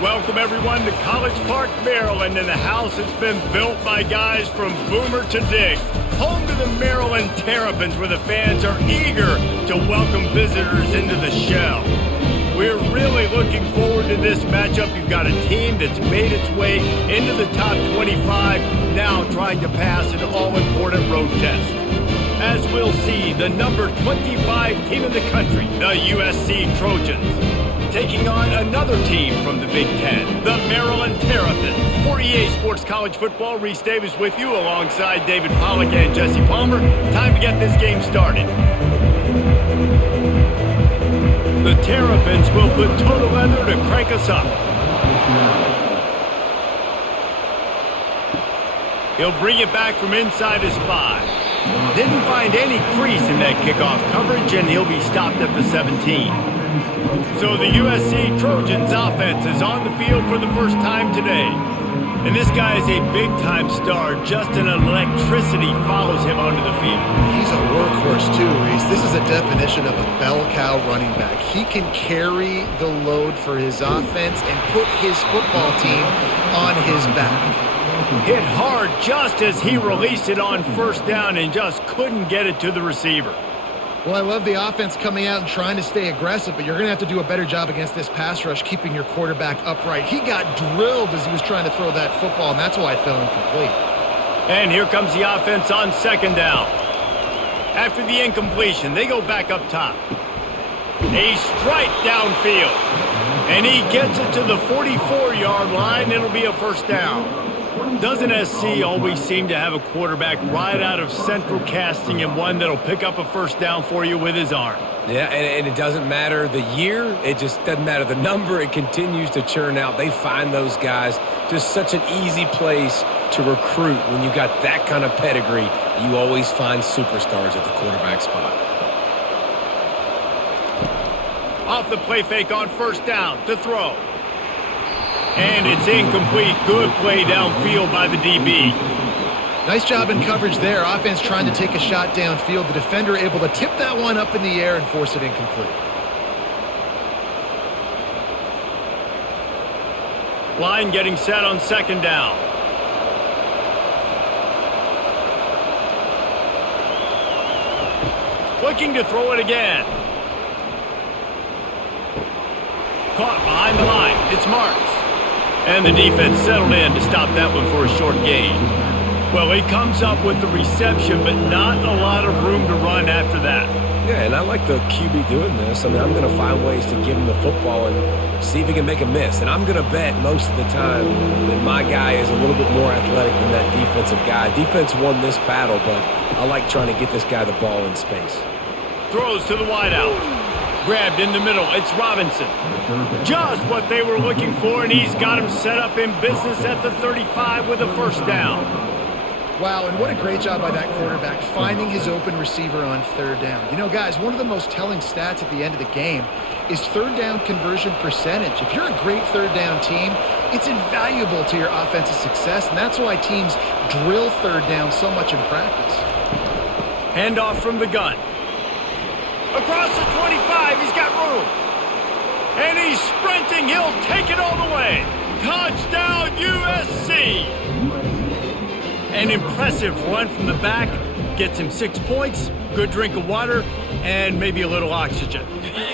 Welcome, everyone, to College Park, Maryland, and the house has been built by guys from Boomer to Diggs. Home to the Maryland Terrapins, where the fans are eager to welcome visitors into the shell. We're really looking forward to this matchup. You've got a team that's made its way into the top 25, now trying to pass an all-important road test. As we'll see, the number 25 team in the country, the USC Trojans, taking on another team from the Big Ten, the Maryland Terrapins. For EA Sports College Football, Reese Davis with you alongside David Pollack and Jesse Palmer. Time to get this game started. The Terrapins will put total leather to crank us up. He'll bring it back from inside his 5. Didn't find any crease in that kickoff coverage, and he'll be stopped at the 17. So the USC Trojans offense is on the field for the first time today. And this guy is a big-time star. Just an electricity follows him onto the field. He's a workhorse too, Reese. This is a definition of a bell cow running back. He can carry the load for his offense and put his football team on his back. Hit hard just as he released it on first down and just couldn't get it to the receiver. Well, I love the offense coming out and trying to stay aggressive, but you're going to have to do a better job against this pass rush, keeping your quarterback upright. He got drilled as he was trying to throw that football, and that's why it fell incomplete. And here comes the offense on second down. After the incompletion, they go back up top. A strike downfield. And he gets it to the 44-yard line. It'll be a first down. Doesn't SC always seem to have a quarterback right out of central casting and one that'll pick up a first down for you with his arm? Yeah, and it doesn't matter the year. It just doesn't matter the number. It continues to churn out. They find those guys. Just such an easy place to recruit. When you got that kind of pedigree, you always find superstars at the quarterback spot. Off the play fake on first down to throw. And it's incomplete. Good play downfield by the DB. Nice job in coverage there. Offense trying to take a shot downfield. The defender able to tip that one up in the air and force it incomplete. Line getting set on second down. Looking to throw it again. Caught behind the line. It's Marks. And the defense settled in to stop that one for a short gain. Well, he comes up with the reception, but not a lot of room to run after that. Yeah, and I like the QB doing this. I mean, I'm going to find ways to give him the football and see if he can make a miss. And I'm going to bet most of the time that my guy is a little bit more athletic than that defensive guy. Defense won this battle, but I like trying to get this guy the ball in space. Throws to the wideout. Grabbed in the middle, it's Robinson. Just what they were looking for, and he's got him set up in business at the 35 with a first down. Wow, and what a great job by that quarterback, finding his open receiver on third down. You know, guys, one of the most telling stats at the end of the game is third down conversion percentage. If you're a great third down team, it's invaluable to your offensive success, and that's why teams drill third down so much in practice. Handoff from the gun. Across the 25, he's got room. And he's sprinting, he'll take it all the way. Touchdown, USC! An impressive run from the back, gets him 6 points, good drink of water, and maybe a little oxygen.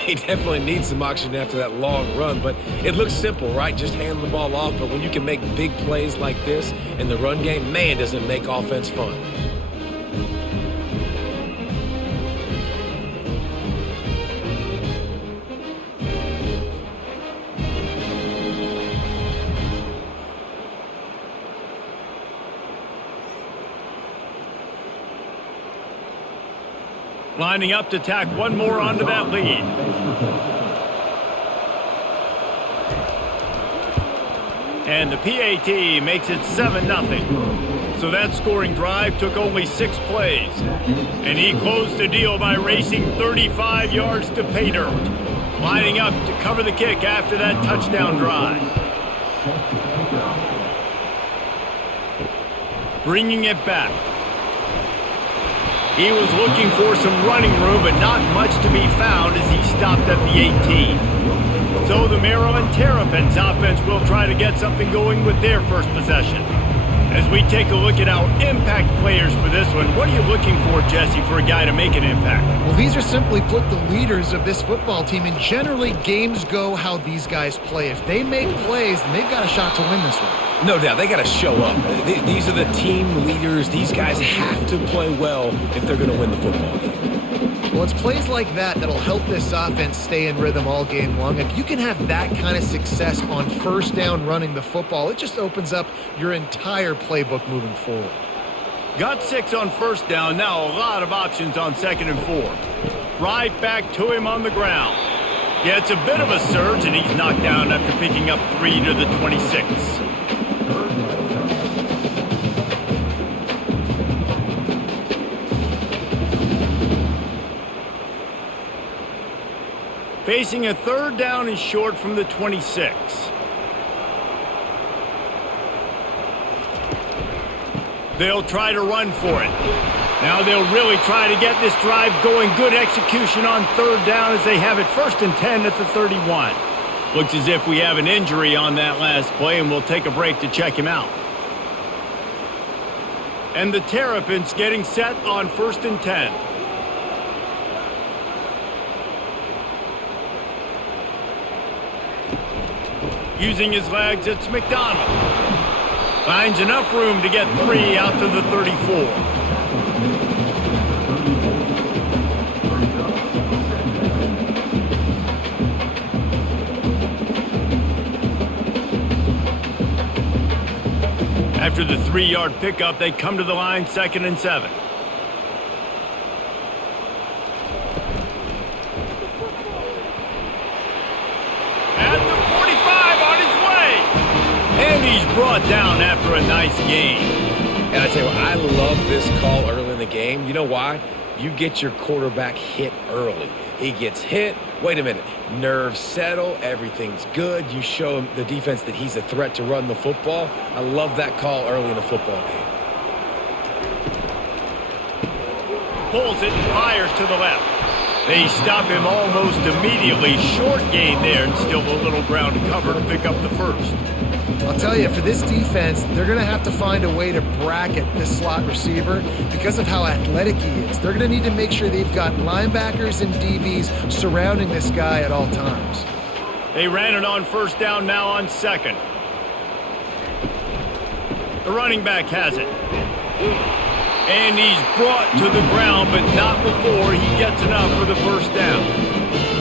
He definitely needs some oxygen after that long run, but it looks simple, right? Just hand the ball off, but when you can make big plays like this in the run game, man, does it make offense fun. Lining up to tack one more onto that lead. And the PAT makes it 7-0. So that scoring drive took only 6 plays. And he closed the deal by racing 35 yards to pay dirt. Lining up to cover the kick after that touchdown drive. Bringing it back. He was looking for some running room, but not much to be found as he stopped at the 18. So the Maryland Terrapins offense will try to get something going with their first possession. As we take a look at our impact players for this one, what are you looking for, Jesse, for a guy to make an impact? Well, these are simply put the leaders of this football team, and generally games go how these guys play. If they make plays, then they've got a shot to win this one. No doubt, they got to show up. These are the team leaders. These guys have to play well if they're going to win the football game. Well, it's plays like that that'll help this offense stay in rhythm all game long. If you can have that kind of success on first down running the football, it just opens up your entire playbook moving forward. Got 6 on first down. Now a lot of options on 2nd and 4. Right back to him on the ground. Yeah, it's a bit of a surge, and he's knocked down after picking up 3 to the 26. Facing a 3rd down and short from the 26. They'll try to run for it. Now they'll really try to get this drive going. Good execution on 3rd down as they have it 1st and 10 at the 31. Looks as if we have an injury on that last play, and we'll take a break to check him out. And the Terrapins getting set on 1st and 10. Using his legs, it's McDonald. Finds enough room to get 3 out to the 34. After the 3-yard pickup, they come to the line 2nd and 7. And he's brought down after a nice gain. And I tell you what, I love this call early in the game. You know why? You get your quarterback hit early. He gets hit. Wait a minute. Nerves settle. Everything's good. You show him, the defense, that he's a threat to run the football. I love that call early in a football game. Pulls it and fires to the left. They stop him almost immediately. Short gain there, and still a little ground to cover to pick up the first. I'll tell you, for this defense, they're going to have to find a way to bracket this slot receiver because of how athletic he is. They're going to need to make sure they've got linebackers and DBs surrounding this guy at all times. They ran it on 1st down, now on 2nd. The running back has it. And he's brought to the ground, but not before he gets enough for the 1st down.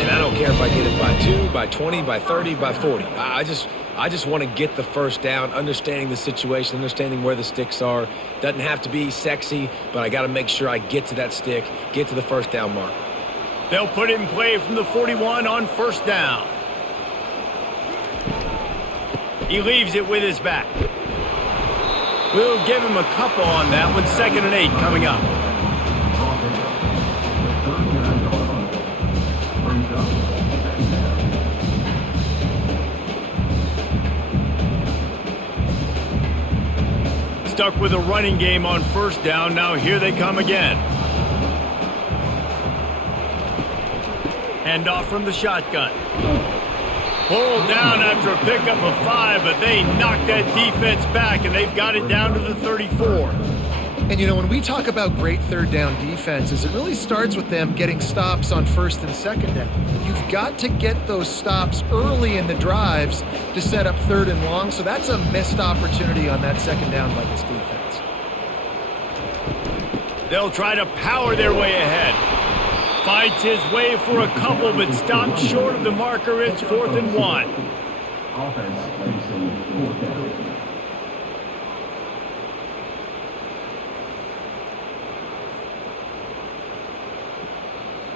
And I don't care if I get it by 2, by 20, by 30, by 40. I just want to get the 1st down, understanding the situation, understanding where the sticks are. Doesn't have to be sexy, but I got to make sure I get to that stick, get to the 1st down mark. They'll put it in play from the 41 on 1st down. He leaves it with his back. We'll give him a couple on that one. 2nd and 8 coming up. Stuck with a running game on 1st down. Now here they come again. Hand off from the shotgun. Pulled down after a pickup of 5, but they knocked that defense back, and they've got it down to the 34. And, you know, when we talk about great 3rd down defenses, it really starts with them getting stops on 1st and 2nd down. You've got to get those stops early in the drives to set up 3rd and long, so that's a missed opportunity on that 2nd down by this defense. They'll try to power their way ahead. Fights his way for a couple, but stopped short of the marker. It's 4th and 1.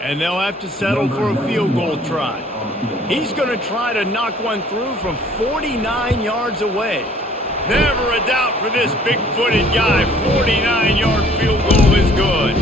And they'll have to settle for a field goal try. He's going to try to knock one through from 49 yards away. Never a doubt for this big-footed guy. 49-yard field goal is good.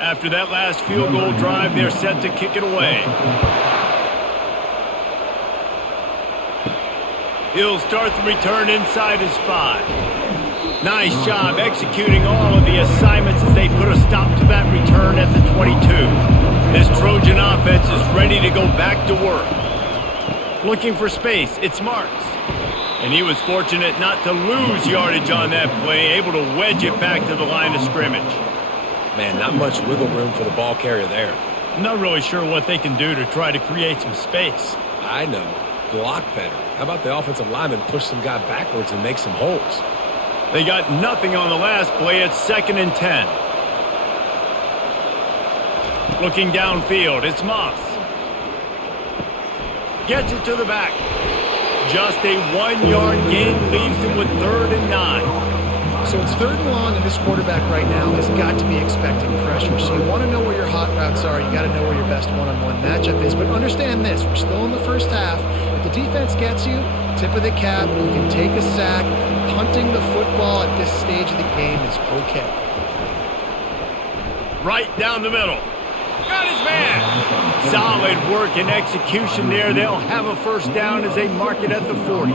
After that last field goal drive, they're set to kick it away. He'll start the return inside his 5. Nice job executing all of the assignments as they put a stop to that return at the 22. This Trojan offense is ready to go back to work. Looking for space, it's Marks. And he was fortunate not to lose yardage on that play, able to wedge it back to the line of scrimmage. Man, not much wiggle room for the ball carrier there. I'm not really sure what they can do to try to create some space. I know. Block better. How about the offensive lineman push some guy backwards and make some holes? They got nothing on the last play. It's 2nd and 10. Looking downfield, it's Moss. Gets it to the back. Just a 1-yard gain leaves him with 3rd and 9. So it's 3rd and long, and this quarterback right now has got to be expecting pressure. So you want to know where your hot routes are. You got to know where your best one-on-one matchup is. But understand this, we're still in the first half. If the defense gets you, tip of the cap, you can take a sack. Punting the football at this stage of the game is okay. Right down the middle. Got his man. Solid work and execution there. They'll have a first down as they mark it at the 40.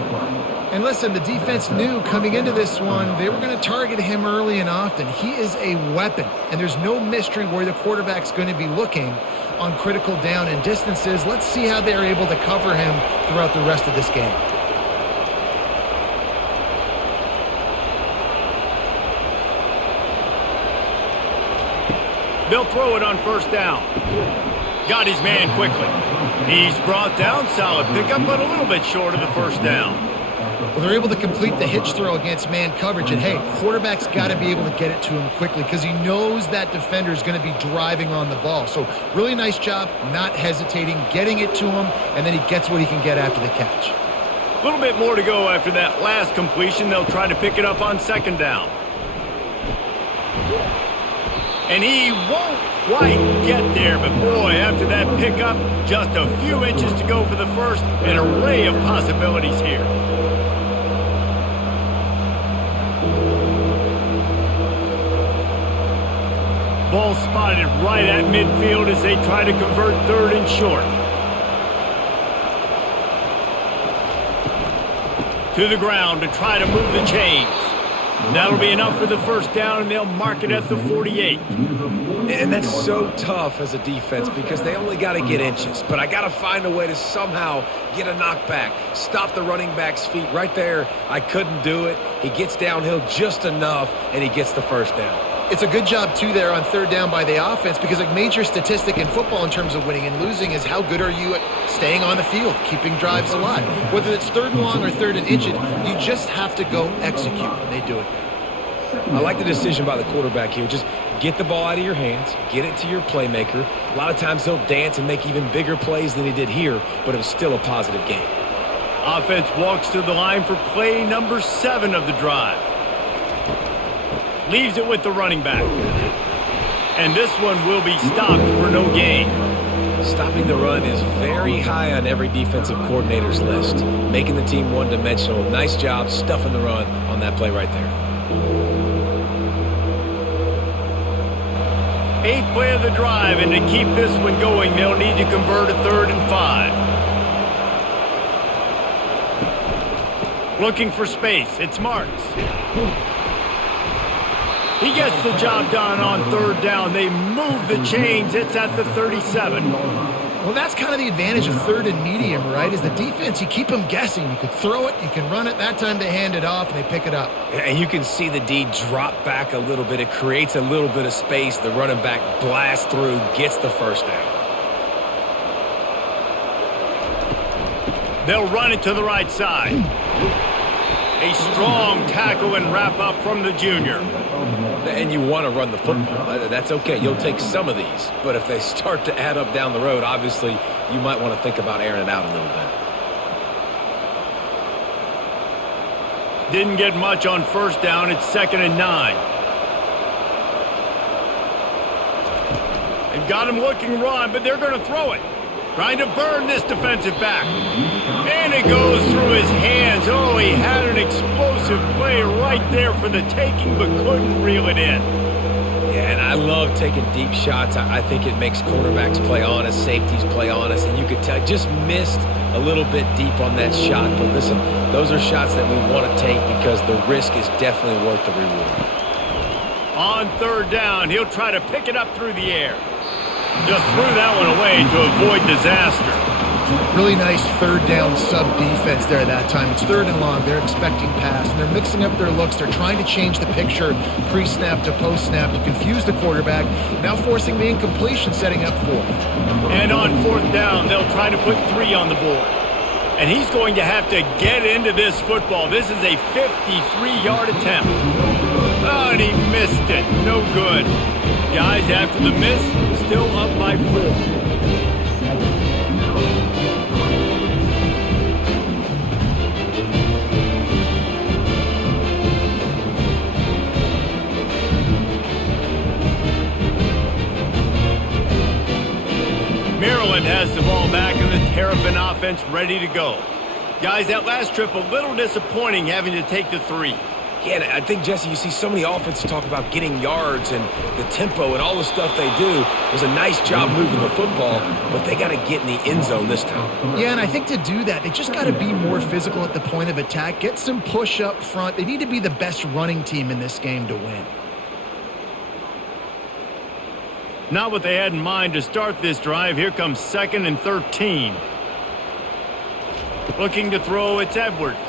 And listen, the defense knew coming into this one, they were going to target him early and often. He is a weapon, and there's no mystery where the quarterback's going to be looking on critical down and distances. Let's see how they're able to cover him throughout the rest of this game. They'll throw it on first down. Got his man quickly. He's brought down. Solid pickup, but a little bit short of the first down. Well, they're able to complete the hitch throw against man coverage. And, hey, quarterback's got to be able to get it to him quickly because he knows that defender is going to be driving on the ball. So really nice job, not hesitating, getting it to him, and then he gets what he can get after the catch. A little bit more to go after that last completion. They'll try to pick it up on 2nd down. And he won't quite get there, but boy, after that pickup, just a few inches to go for the first. An array of possibilities here. Ball spotted right at midfield as they try to convert 3rd and short. To the ground to try to move the chains. That'll be enough for the first down, and they'll mark it at the 48. And that's so tough as a defense because they only got to get inches. But I got to find a way to somehow get a knockback, stop the running back's feet right there. I couldn't do it. He gets downhill just enough, and he gets the first down. It's a good job, too, there on 3rd down by the offense because a major statistic in football in terms of winning and losing is how good are you at staying on the field, keeping drives alive. Whether it's 3rd and long or 3rd and inches, you just have to go execute, and they do it. I like the decision by the quarterback here. Just get the ball out of your hands, get it to your playmaker. A lot of times he'll dance and make even bigger plays than he did here, but it was still a positive game. Offense walks to the line for play number 7 of the drive. Leaves it with the running back. And this one will be stopped for no gain. Stopping the run is very high on every defensive coordinator's list. Making the team one-dimensional. Nice job stuffing the run on that play right there. 8th play of the drive, and to keep this one going, they'll need to convert a 3rd and 5. Looking for space, it's Marks. He gets the job done on 3rd down. They move the chains. It's at the 37. Well, that's kind of the advantage of 3rd and medium, right? Is the defense, you keep them guessing. You could throw it, you can run it. That time they hand it off, and they pick it up. And you can see the D drop back a little bit. It creates a little bit of space. The running back blasts through, gets the first down. They'll run it to the right side. A strong tackle and wrap up from the junior. And you want to run the football. That's okay. You'll take some of these. But if they start to add up down the road, obviously you might want to think about airing it out a little bit. Didn't get much on first down. It's 2nd and 9. They've got him looking run, but they're going to throw it. Trying to burn this defensive back. And it goes through his hands. Oh, he had an explosive play right there for the taking, but couldn't reel it in. Yeah, and I love taking deep shots. I think it makes quarterbacks play honest, safeties play honest, and you could tell just missed a little bit deep on that shot. But listen, those are shots that we want to take because the risk is definitely worth the reward. On third down, he'll try to pick it up through the air. Just threw that one away to avoid disaster. Really nice third down sub-defense there that time. It's third and long. They're expecting pass, and they're mixing up their looks. They're trying to change the picture pre-snap to post-snap to confuse the quarterback, now forcing the incompletion, setting up fourth. And on fourth down, they'll try to put 3 on the board. And he's going to have to get into this football. This is a 53-yard attempt. Oh, and he missed it. No good. Guys, after the miss, still up by 4. Maryland has the ball back and the Terrapin offense ready to go. Guys, that last trip a little disappointing having to take the 3. Yeah, and I think, Jesse, you see so many offenses talk about getting yards and the tempo and all the stuff they do. It was a nice job moving the football, but they got to get in the end zone this time. Yeah, and I think to do that, they just got to be more physical at the point of attack, get some push up front. They need to be the best running team in this game to win. Not what they had in mind to start this drive. Here comes 2nd and 13. Looking to throw, it's Edwards.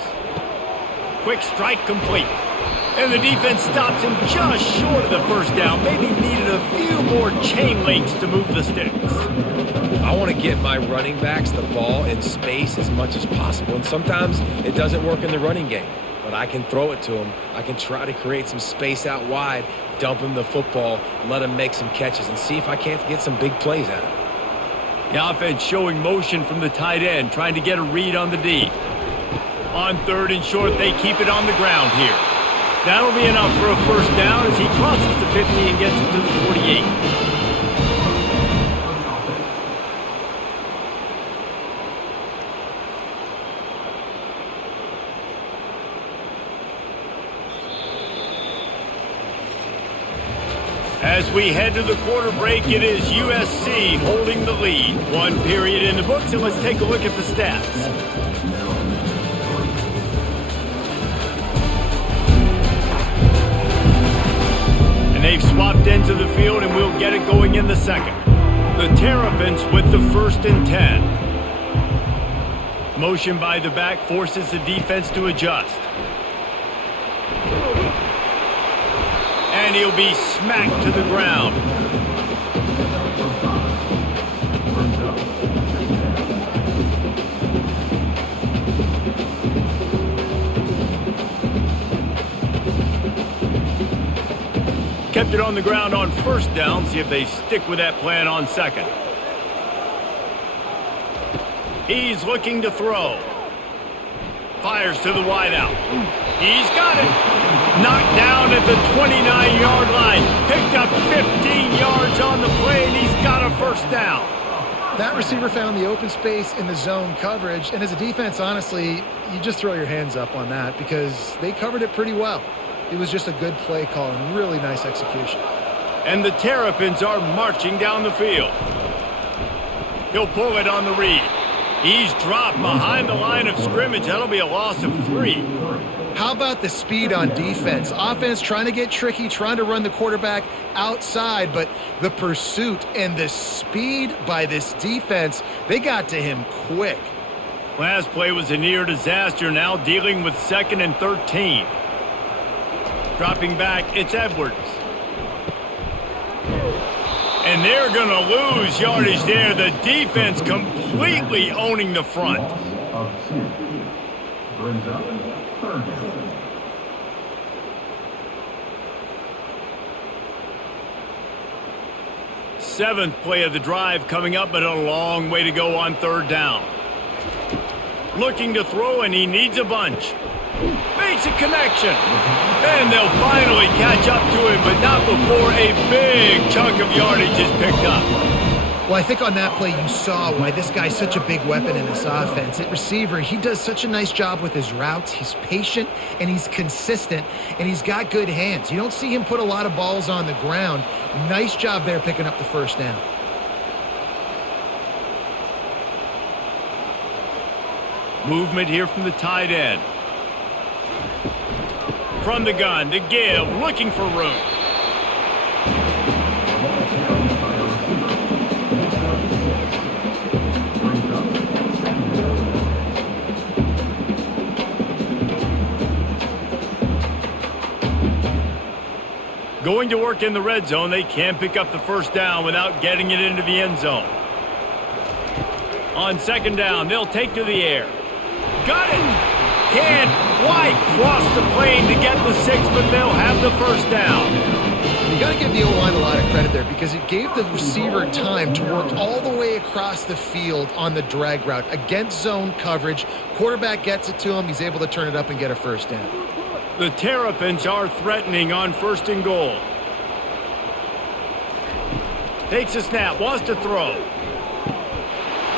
Quick strike complete. And the defense stops him just short of the first down. Maybe needed a few more chain links to move the sticks. I want to get my running backs the ball in space as much as possible. And sometimes it doesn't work in the running game. But I can throw it to them. I can try to create some space out wide, dump him the football, let him make some catches, and see if I can't get some big plays out of it. The offense showing motion from the tight end, trying to get a read on the D. On 3rd and short, they keep it on the ground here. That'll be enough for a first down as he crosses the 50 and gets it to the 48. As we head to the quarter break, it is USC holding the lead. 1 period in the books, and let's take a look at the stats. And they've swapped into the field, and we'll get it going in the second. The Terrapins with the 1st and 10. Motion by the back forces the defense to adjust. And he'll be smacked to the ground. Kept it on the ground on 1st down. See if they stick with that plan on 2nd. He's looking to throw. Fires to the wideout. He's got it. Knocked down at the 29-yard line. Picked up 15 yards on the play, and he's got a first down. That receiver found the open space in the zone coverage, and as a defense, honestly, you just throw your hands up on that because they covered it pretty well. It was just a good play call and really nice execution. And the Terrapins are marching down the field. He'll pull it on the read. He's dropped behind the line of scrimmage. That'll be a loss of 3. How about the speed on defense? Offense trying to get tricky, trying to run the quarterback outside, but the pursuit and the speed by this defense, they got to him quick. Last play was a near disaster, now dealing with 2nd and 13. Dropping back, it's Edwards. And they're going to lose yardage there. The defense completely owning the front. Brings up 3rd down. Seventh play of the drive coming up, but a long way to go on 3rd down. Looking to throw, and he needs a bunch. Makes a connection. And they'll finally catch up to him, but not before a big chunk of yardage is picked up. Well, I think on that play you saw why this guy's such a big weapon in this offense. At receiver, he does such a nice job with his routes. He's patient, and he's consistent, and he's got good hands. You don't see him put a lot of balls on the ground. Nice job there picking up the first down. Movement here from the tight end. From the gun to give, looking for room. Going to work in the red zone, they can't pick up the first down without getting it into the end zone. On second down, they'll take to the air. Got it! Can't quite cross the plane to get the 6, but they'll have the first down. You got to give the O-line a lot of credit there because it gave the receiver time to work all the way across the field on the drag route against zone coverage. Quarterback gets it to him. He's able to turn it up and get a first down. The Terrapins are threatening on 1st and goal. Takes a snap, wants to throw.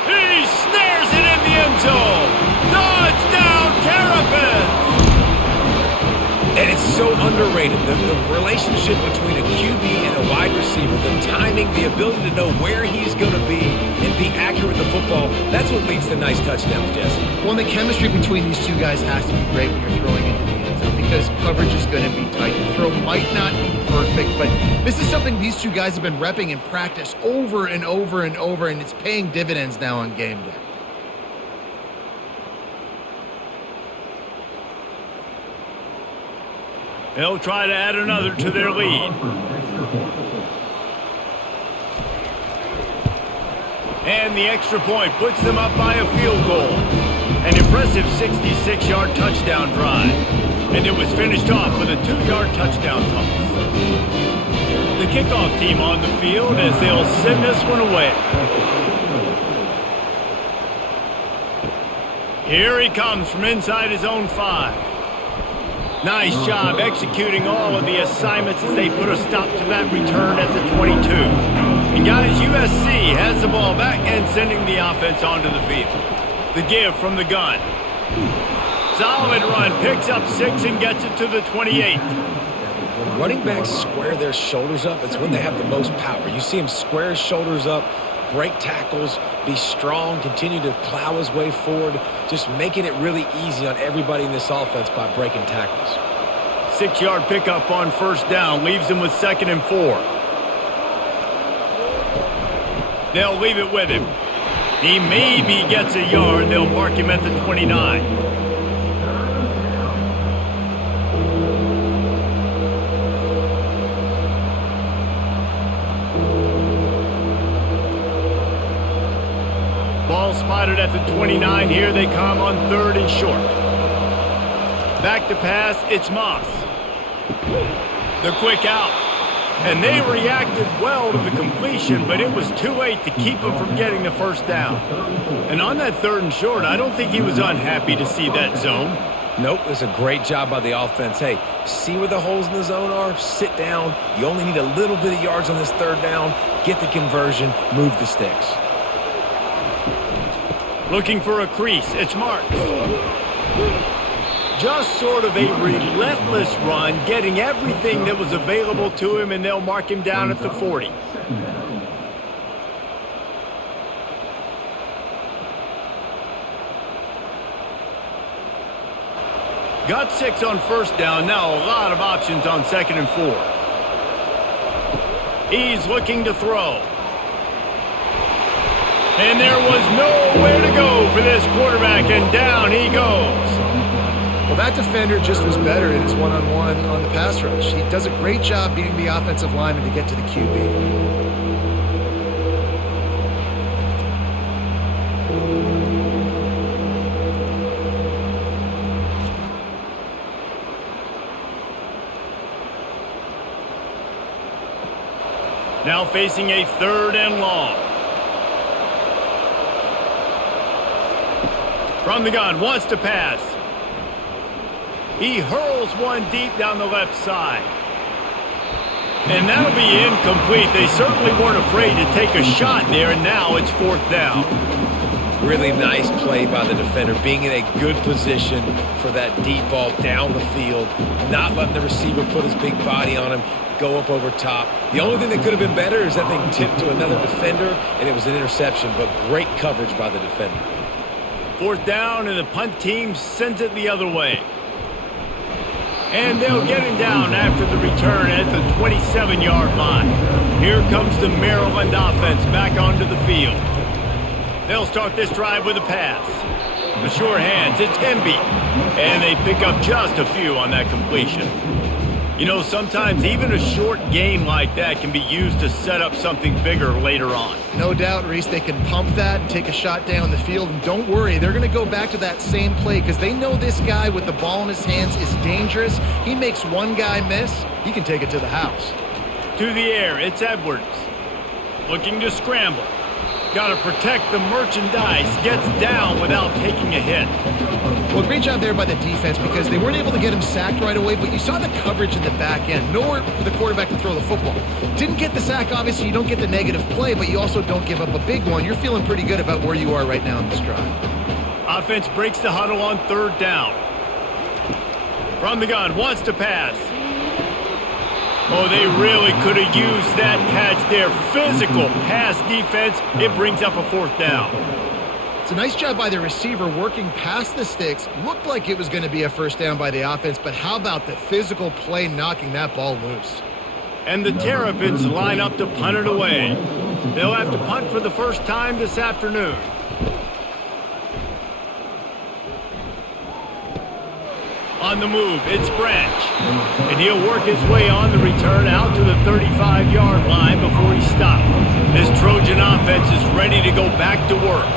He snares it in the end zone. Touchdown, Terrapins! And it's so underrated. The relationship between a QB and a wide receiver, the timing, the ability to know where he's going to be and be accurate with the football, that's what leads to nice touchdowns, Jesse. Well, the chemistry between these two guys has to be great when you're throwing into the end zone because coverage is going to be tight. The throw might not be perfect, but this is something these two guys have been repping in practice over and over and over, and it's paying dividends now on game day. They'll try to add another to their lead. And the extra point puts them up by a field goal. An impressive 66-yard touchdown drive. And it was finished off with a 2-yard touchdown toss. The kickoff team on the field as they'll send this one away. Here he comes from inside his own 5. Nice job executing all of the assignments as they put a stop to that return at the 22. And guys, USC has the ball back and sending the offense onto the field. The give from the gun. Solid run, picks up 6 and gets it to the 28. When running backs square their shoulders up, it's when they have the most power. You see him square his shoulders up, break tackles, be strong, continue to plow his way forward, just making it really easy on everybody in this offense by breaking tackles. 6-yard pickup on 1st down leaves him with 2nd and 4. They'll leave it with him. He maybe gets a yard. They'll mark him at the 29. Ball spotted at the 29. Here they come on 3rd and short. Back to pass, it's Moss. The quick out. And they reacted well to the completion, but it was too late to keep him from getting the first down. And on that 3rd and short, I don't think he was unhappy to see that zone. Nope, it's a great job by the offense. Hey, see where the holes in the zone are? Sit down. You only need a little bit of yards on this 3rd down. Get the conversion, move the sticks. Looking for a crease. It's Marks. Just sort of a relentless run, getting everything that was available to him, and they'll mark him down at the 40. Got 6 on 1st down. Now a lot of options on 2nd and 4. He's looking to throw. And there was nowhere to go for this quarterback, and down he goes. Well, that defender just was better in his one-on-one on the pass rush. He does a great job beating the offensive lineman to get to the QB. Now facing a 3rd and long. From the gun, wants to pass. He hurls one deep down the left side. And that'll be incomplete. They certainly weren't afraid to take a shot there, and now it's 4th down. Really nice play by the defender, being in a good position for that deep ball down the field, not letting the receiver put his big body on him, go up over top. The only thing that could have been better is that thing tipped to another defender, and it was an interception, but great coverage by the defender. 4th down, and the punt team sends it the other way. And they'll get him down after the return at the 27-yard line. Here comes the Maryland offense back onto the field. They'll start this drive with a pass. The sure hands, it's Hemby. And they pick up just a few on that completion. You know, sometimes even a short game like that can be used to set up something bigger later on. No doubt, Reese, they can pump that and take a shot down the field. And don't worry, they're going to go back to that same play because they know this guy with the ball in his hands is dangerous. He makes one guy miss, he can take it to the house. To the air, it's Edwards. Looking to scramble. Got to protect the merchandise. Gets down without taking a hit. Well, great job there by the defense because they weren't able to get him sacked right away, but you saw the coverage in the back end. Nowhere for the quarterback to throw the football. Didn't get the sack, obviously. You don't get the negative play, but you also don't give up a big one. You're feeling pretty good about where you are right now in this drive. Offense breaks the huddle on 3rd down. From the gun, wants to pass. Oh, they really could have used that catch there. Physical pass defense. It brings up a 4th down. It's a nice job by the receiver working past the sticks. Looked like it was going to be a 1st down by the offense, but how about the physical play knocking that ball loose? And the Terrapins line up to punt it away. They'll have to punt for the first time this afternoon. On the move, it's Branch. And he'll work his way on the return out to the 35-yard line before he stopped. This Trojan offense is ready to go back to work.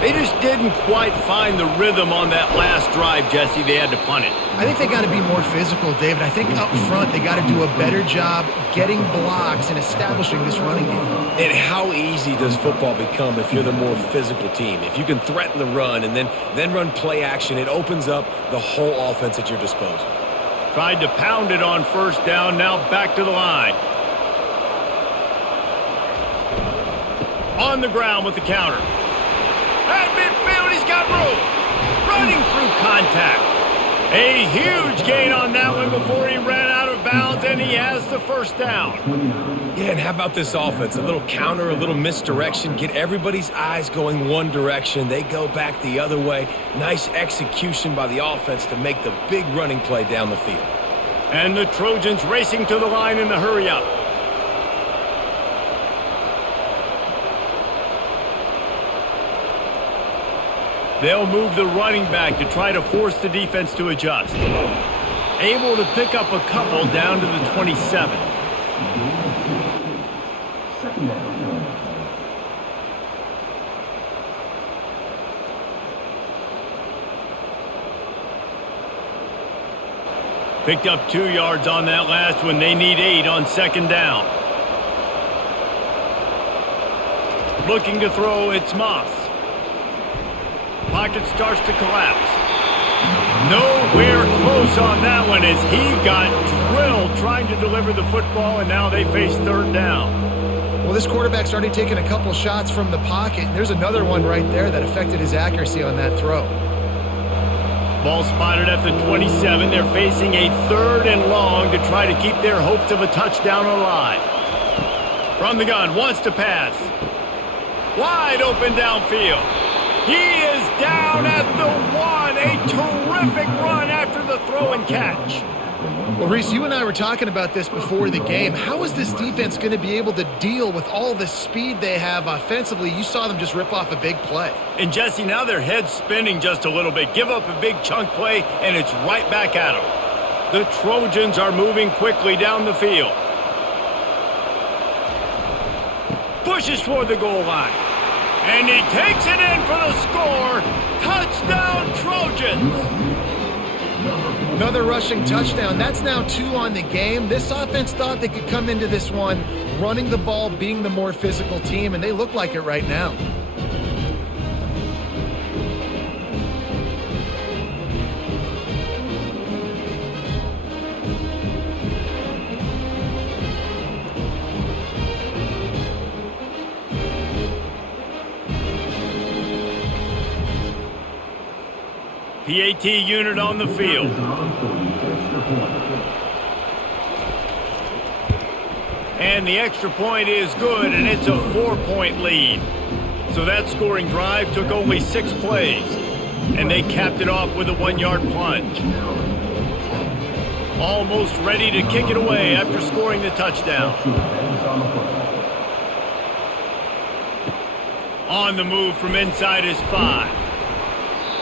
They just didn't quite find the rhythm on that last drive, Jesse. They had to punt it. I think they got to be more physical, David. I think up front they got to do a better job getting blocks and establishing this running game. And how easy does football become if you're the more physical team? If you can threaten the run and then run play action, it opens up the whole offense at your disposal. Tried to pound it on 1st down, now back to the line. On the ground with the counter. At midfield, he's got room. Running through contact. A huge gain on that one before he ran out of bounds, and he has the 1st down. Yeah, and how about this offense? A little counter, a little misdirection, get everybody's eyes going one direction. They go back the other way. Nice execution by the offense to make the big running play down the field. And the Trojans racing to the line in the hurry-up. They'll move the running back to try to force the defense to adjust. Able to pick up a couple down to the 27. Picked up 2 yards on that last one. They need 8 on 2nd down. Looking to throw, it's Moss. Pocket starts to collapse. Nowhere close on that one as he got drilled trying to deliver the football, and now they face 3rd down. Well, this quarterback started taking a couple shots from the pocket. There's another one right there that affected his accuracy on that throw. Ball spotted at the 27. They're facing a 3rd and long to try to keep their hopes of a touchdown alive. From the gun, wants to pass. Wide open downfield. He is down at the 1. A terrific run after the throw and catch. Well, Reese, you and I were talking about this before the game. How is this defense going to be able to deal with all the speed they have offensively? You saw them just rip off a big play. And, Jesse, now their head's spinning just a little bit. Give up a big chunk play, and it's right back at them. The Trojans are moving quickly down the field. Pushes for the goal line. And he takes it in for the score. Touchdown, Trojans! Another rushing touchdown. That's now 2 on the game. This offense thought they could come into this one running the ball, being the more physical team, and they look like it right now. PAT unit on the field. And the extra point is good, and it's a 4-point lead. So that scoring drive took only 6 plays, and they capped it off with a 1-yard plunge. Almost ready to kick it away after scoring the touchdown. On the move from inside his 5.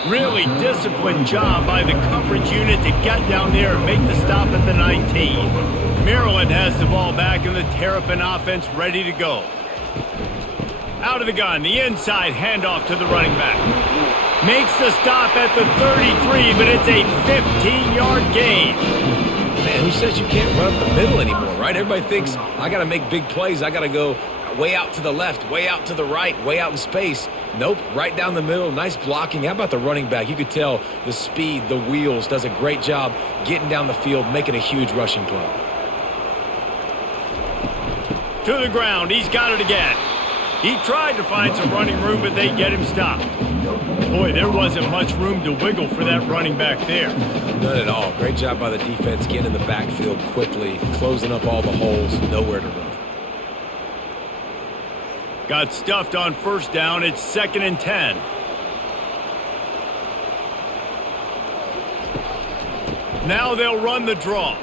Really disciplined job by the coverage unit to get down there and make the stop at the 19. Maryland has the ball back and the Terrapin offense ready to go. Out of the gun, the inside handoff to the running back. Makes the stop at the 33, but it's a 15-yard gain. Man, who says you can't run up the middle anymore, right? Everybody thinks, I got to make big plays. I got to go way out to the left, way out to the right, way out in space. Nope, right down the middle. Nice blocking. How about the running back? You could tell the speed, the wheels, does a great job getting down the field, making a huge rushing play. To the ground. He's got it again. He tried to find some running room, but they get him stopped. Boy, there wasn't much room to wiggle for that running back there. None at all. Great job by the defense getting in the backfield quickly, closing up all the holes, nowhere to run. Got stuffed on first down. It's 2nd and 10. Now they'll run the draw.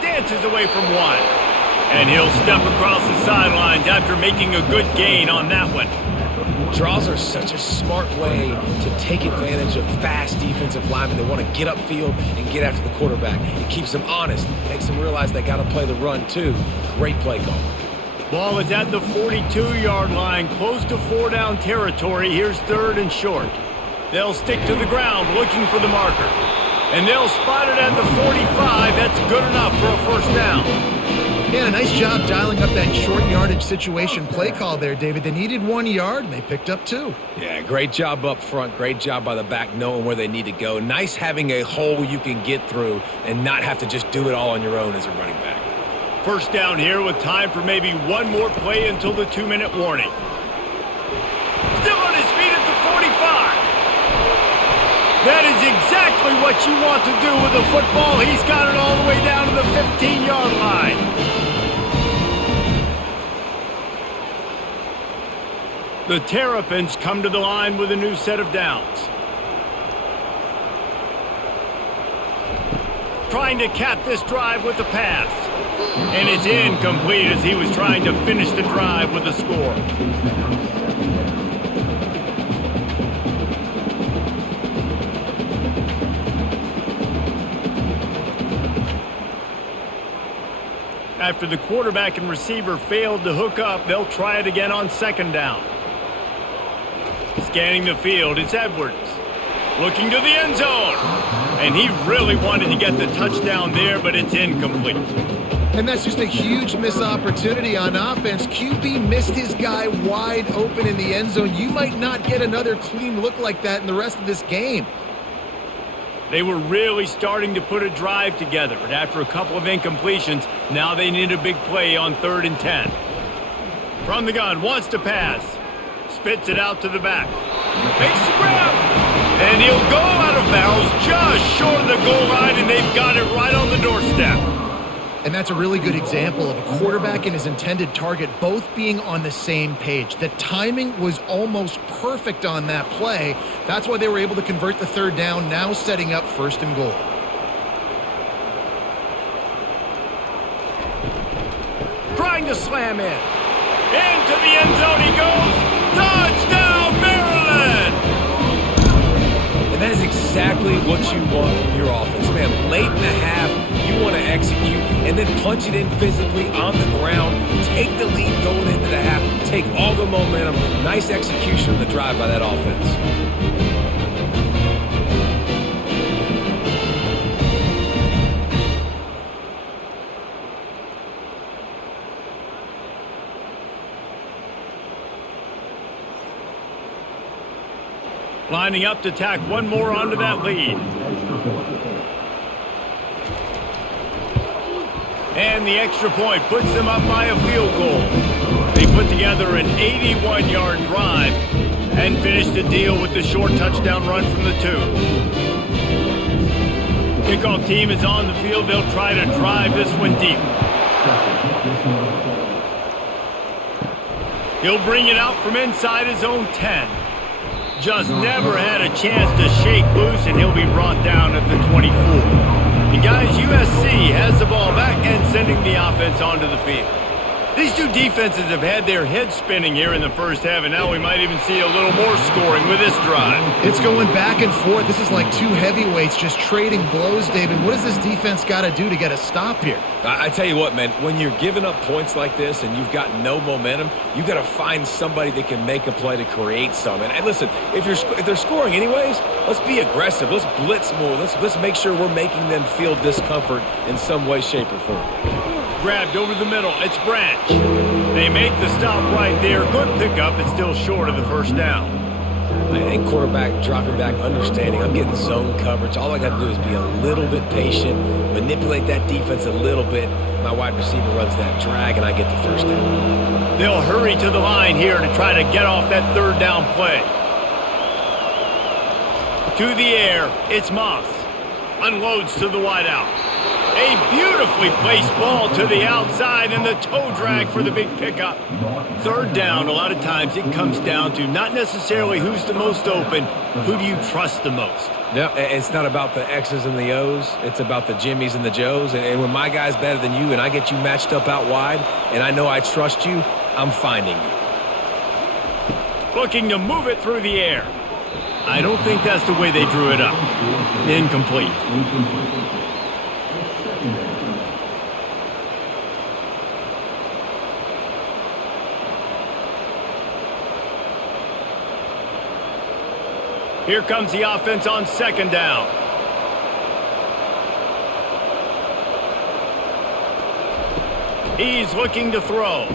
Dances away from 1. And he'll step across the sidelines after making a good gain on that one. Draws are such a smart way to take advantage of fast defensive linemen. They want to get upfield and get after the quarterback. It keeps them honest, makes them realize they got to play the run too. Great play call. Ball is at the 42-yard line, close to 4-down territory. Here's 3rd and short. They'll stick to the ground looking for the marker. And they'll spot it at the 45. That's good enough for a first down. Yeah, a nice job dialing up that short yardage situation play call there, David. They needed 1 yard, and they picked up 2. Yeah, great job up front. Great job by the back knowing where they need to go. Nice having a hole you can get through and not have to just do it all on your own as a running back. First down here with time for maybe one more play until the 2-minute warning. Still on his feet at the 45. That is exactly what you want to do with a football. He's got it all the way down to the 15-yard line. The Terrapins come to the line with a new set of downs. Trying to cap this drive with the pass. And it's incomplete as he was trying to finish the drive with a score. After the quarterback and receiver failed to hook up, they'll try it again on 2nd down. Scanning the field, it's Edwards. Looking to the end zone. And he really wanted to get the touchdown there, but it's incomplete. And that's just a huge missed opportunity on offense. QB missed his guy wide open in the end zone. You might not get another clean look like that in the rest of this game. They were really starting to put a drive together, but after a couple of incompletions, now they need a big play on 3rd and 10. From the gun, wants to pass. Spits it out to the back. Makes the grab. And he'll go out of bounds just short of the goal line, and they've got it right on the doorstep. And that's a really good example of a quarterback and his intended target both being on the same page. The timing was almost perfect on that play. That's why they were able to convert the 3rd down, now setting up 1st and goal. Trying to slam in. Into the end zone he goes. Touchdown, Maryland! And that is exactly what you want from your offense, man. Late in the half, you want to execute and then punch it in physically on the ground. Take the lead going into the half. Take all the momentum. Nice execution of the drive by that offense. Lining up to tack one more onto that lead. And the extra point puts them up by a field goal. They put together an 81-yard drive. And finish the deal with the short touchdown run from the 2. Kickoff team is on the field. They'll try to drive this one deep. He'll bring it out from inside his own 10. Just never had a chance to shake loose, and he'll be brought down at the 24. And guys, USC has the ball back and sending the offense onto the field. These two defenses have had their heads spinning here in the first half, and now we might even see a little more scoring with this drive. It's going back and forth. This is like two heavyweights just trading blows, David. What does this defense got to do to get a stop here? I tell you what, man, when you're giving up points like this and you've got no momentum, you got to find somebody that can make a play to create some. And listen, if they're scoring anyways, let's be aggressive. Let's blitz more. Let's make sure we're making them feel discomfort in some way, shape, or form. Grabbed over the middle. It's Branch. They make the stop right there. Good pickup. It's still short of the first down. And quarterback dropping back, understanding I'm getting zone coverage. All I got to do is be a little bit patient, manipulate that defense a little bit. My wide receiver runs that drag, and I get the first down. They'll hurry to the line here to try to get off that third down play. To the air. It's Moss. Unloads to the wideout. A beautifully placed ball to the outside and the toe drag for the big pickup. Third down, a lot of times it comes down to not necessarily who's the most open, who do you trust the most? No, it's not about the X's and the O's. It's about the Jimmys and the Joes. And when my guy's better than you and I get you matched up out wide and I know I trust you, I'm finding you. Looking to move it through the air. I don't think that's the way they drew it up. Incomplete. Here comes the offense on second down. He's looking to throw.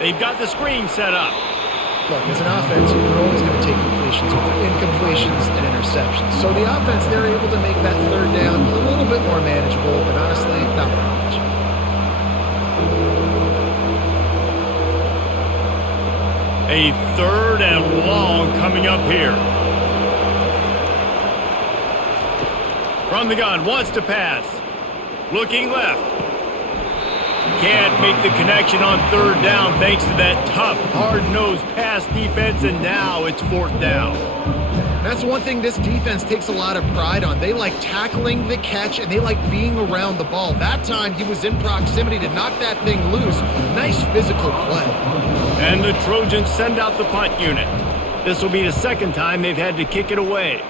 They've got the screen set up. Look, as an offense, you're always going to take completions over incompletions and interceptions. So the offense, they're able to make that third down a little bit more manageable, but honestly, not very much. A third and long coming up here. From the gun, wants to pass. Looking left. Can't make the connection on third down thanks to that tough, hard-nosed pass defense, and now it's fourth down. That's one thing this defense takes a lot of pride on. They like tackling the catch, and they like being around the ball. That time, he was in proximity to knock that thing loose. Nice physical play. And the Trojans send out the punt unit. This will be the second time they've had to kick it away.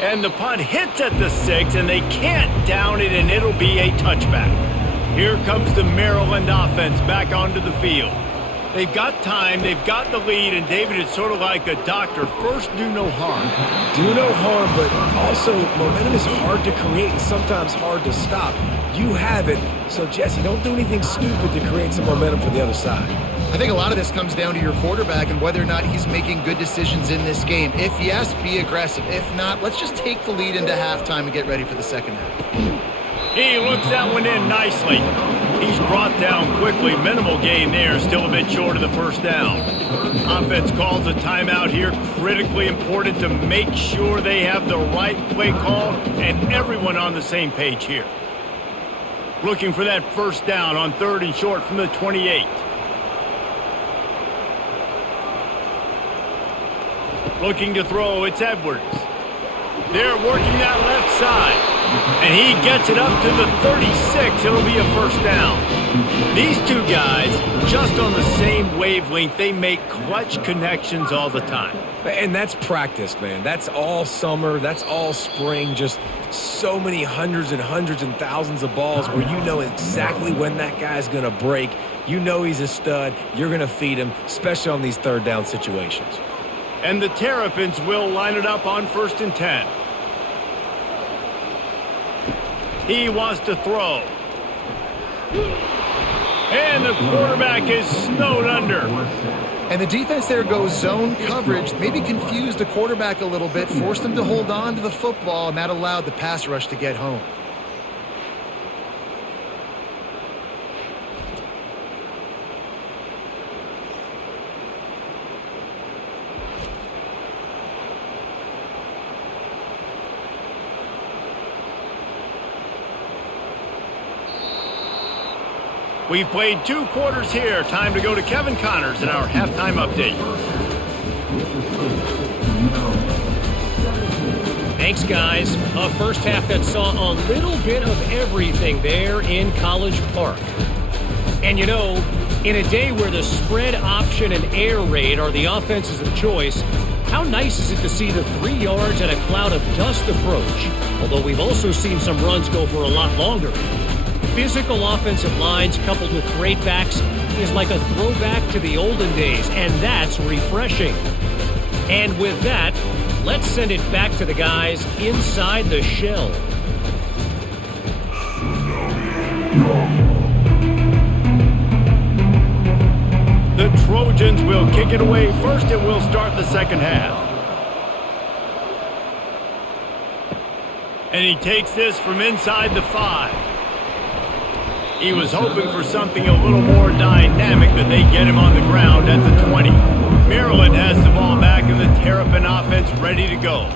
And the punt hits at the 6, and they can't down it, and it'll be a touchback. Here comes the Maryland offense back onto the field. They've got time, they've got the lead, and David, it's sort of like a doctor. First, do no harm. Do no harm, but also momentum is hard to create and sometimes hard to stop. You have it, so Jesse, don't do anything stupid to create some momentum for the other side. I think a lot of this comes down to your quarterback and whether or not he's making good decisions in this game. If yes, be aggressive. If not, let's just take the lead into halftime and get ready for the second half. He looks that one in nicely. He's brought down quickly. Minimal gain there, still a bit short of the first down. Offense calls a timeout here. Critically important to make sure they have the right play call and everyone on the same page here. Looking for that first down on third and short from the 28. Looking to throw, it's Edwards. They're working that left side. And he gets it up to the 36. It'll be a first down. These two guys, just on the same wavelength, they make clutch connections all the time. And that's practice, man. That's all summer. That's all spring. Just so many hundreds and thousands of balls where you know exactly when that guy's going to break. You know he's a stud. You're going to feed him, especially on these third down situations. And the Terrapins will line it up on 1st and 10. He wants to throw. And the quarterback is snowed under. And the defense there goes zone coverage, maybe confused the quarterback a little bit, forced him to hold on to the football, and that allowed the pass rush to get home. We've played 2 quarters here. Time to go to Kevin Connors in our halftime update. Thanks, guys. A first half that saw a little bit of everything there in College Park. And you know, in a day where the spread option and air raid are the offenses of choice, how nice is it to see the 3 yards and a cloud of dust approach? Although we've also seen some runs go for a lot longer. Physical offensive lines coupled with great backs is like a throwback to the olden days, and that's refreshing. And with that, let's send it back to the guys inside the shell. The Trojans will kick it away first, and we'll start the second half. And he takes this from inside the 5. He was hoping for something a little more dynamic, but they get him on the ground at the 20. Maryland has the ball back and the Terrapin offense ready to go.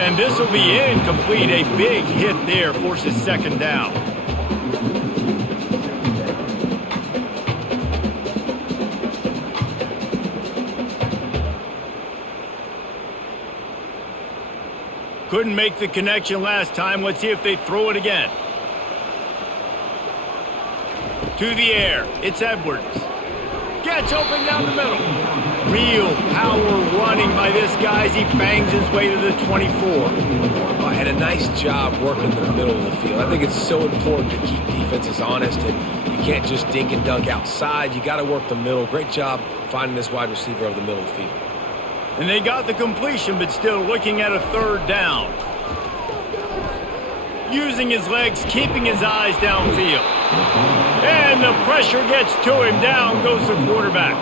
And this will be incomplete. A big hit there forces second down. Couldn't make the connection last time. Let's see if they throw it again. To the air. It's Edwards. Gets open down the middle. Real power running by this guy as he bangs his way to the 24. And a nice job working the middle of the field. I think it's so important to keep defenses honest, and you can't just dink and dunk outside. You got to work the middle. Great job finding this wide receiver over the middle of the field. And they got the completion, but still looking at a third down. Using his legs, keeping his eyes downfield. And the pressure gets to him. Down goes the quarterback.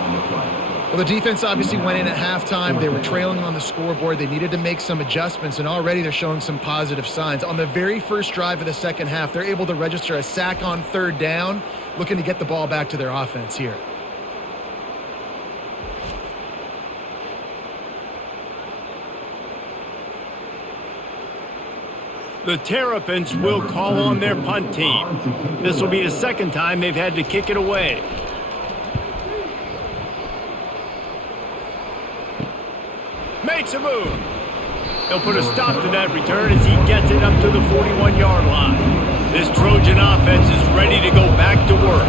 Well, the defense obviously went in at halftime. They were trailing on the scoreboard. They needed to make some adjustments, and already they're showing some positive signs. On the very first drive of the second half, they're able to register a sack on third down, looking to get the ball back to their offense here. The Terrapins will call on their punt team. This will be the second time they've had to kick it away. Makes a move. He'll put a stop to that return as he gets it up to the 41-yard line. This Trojan offense is ready to go back to work.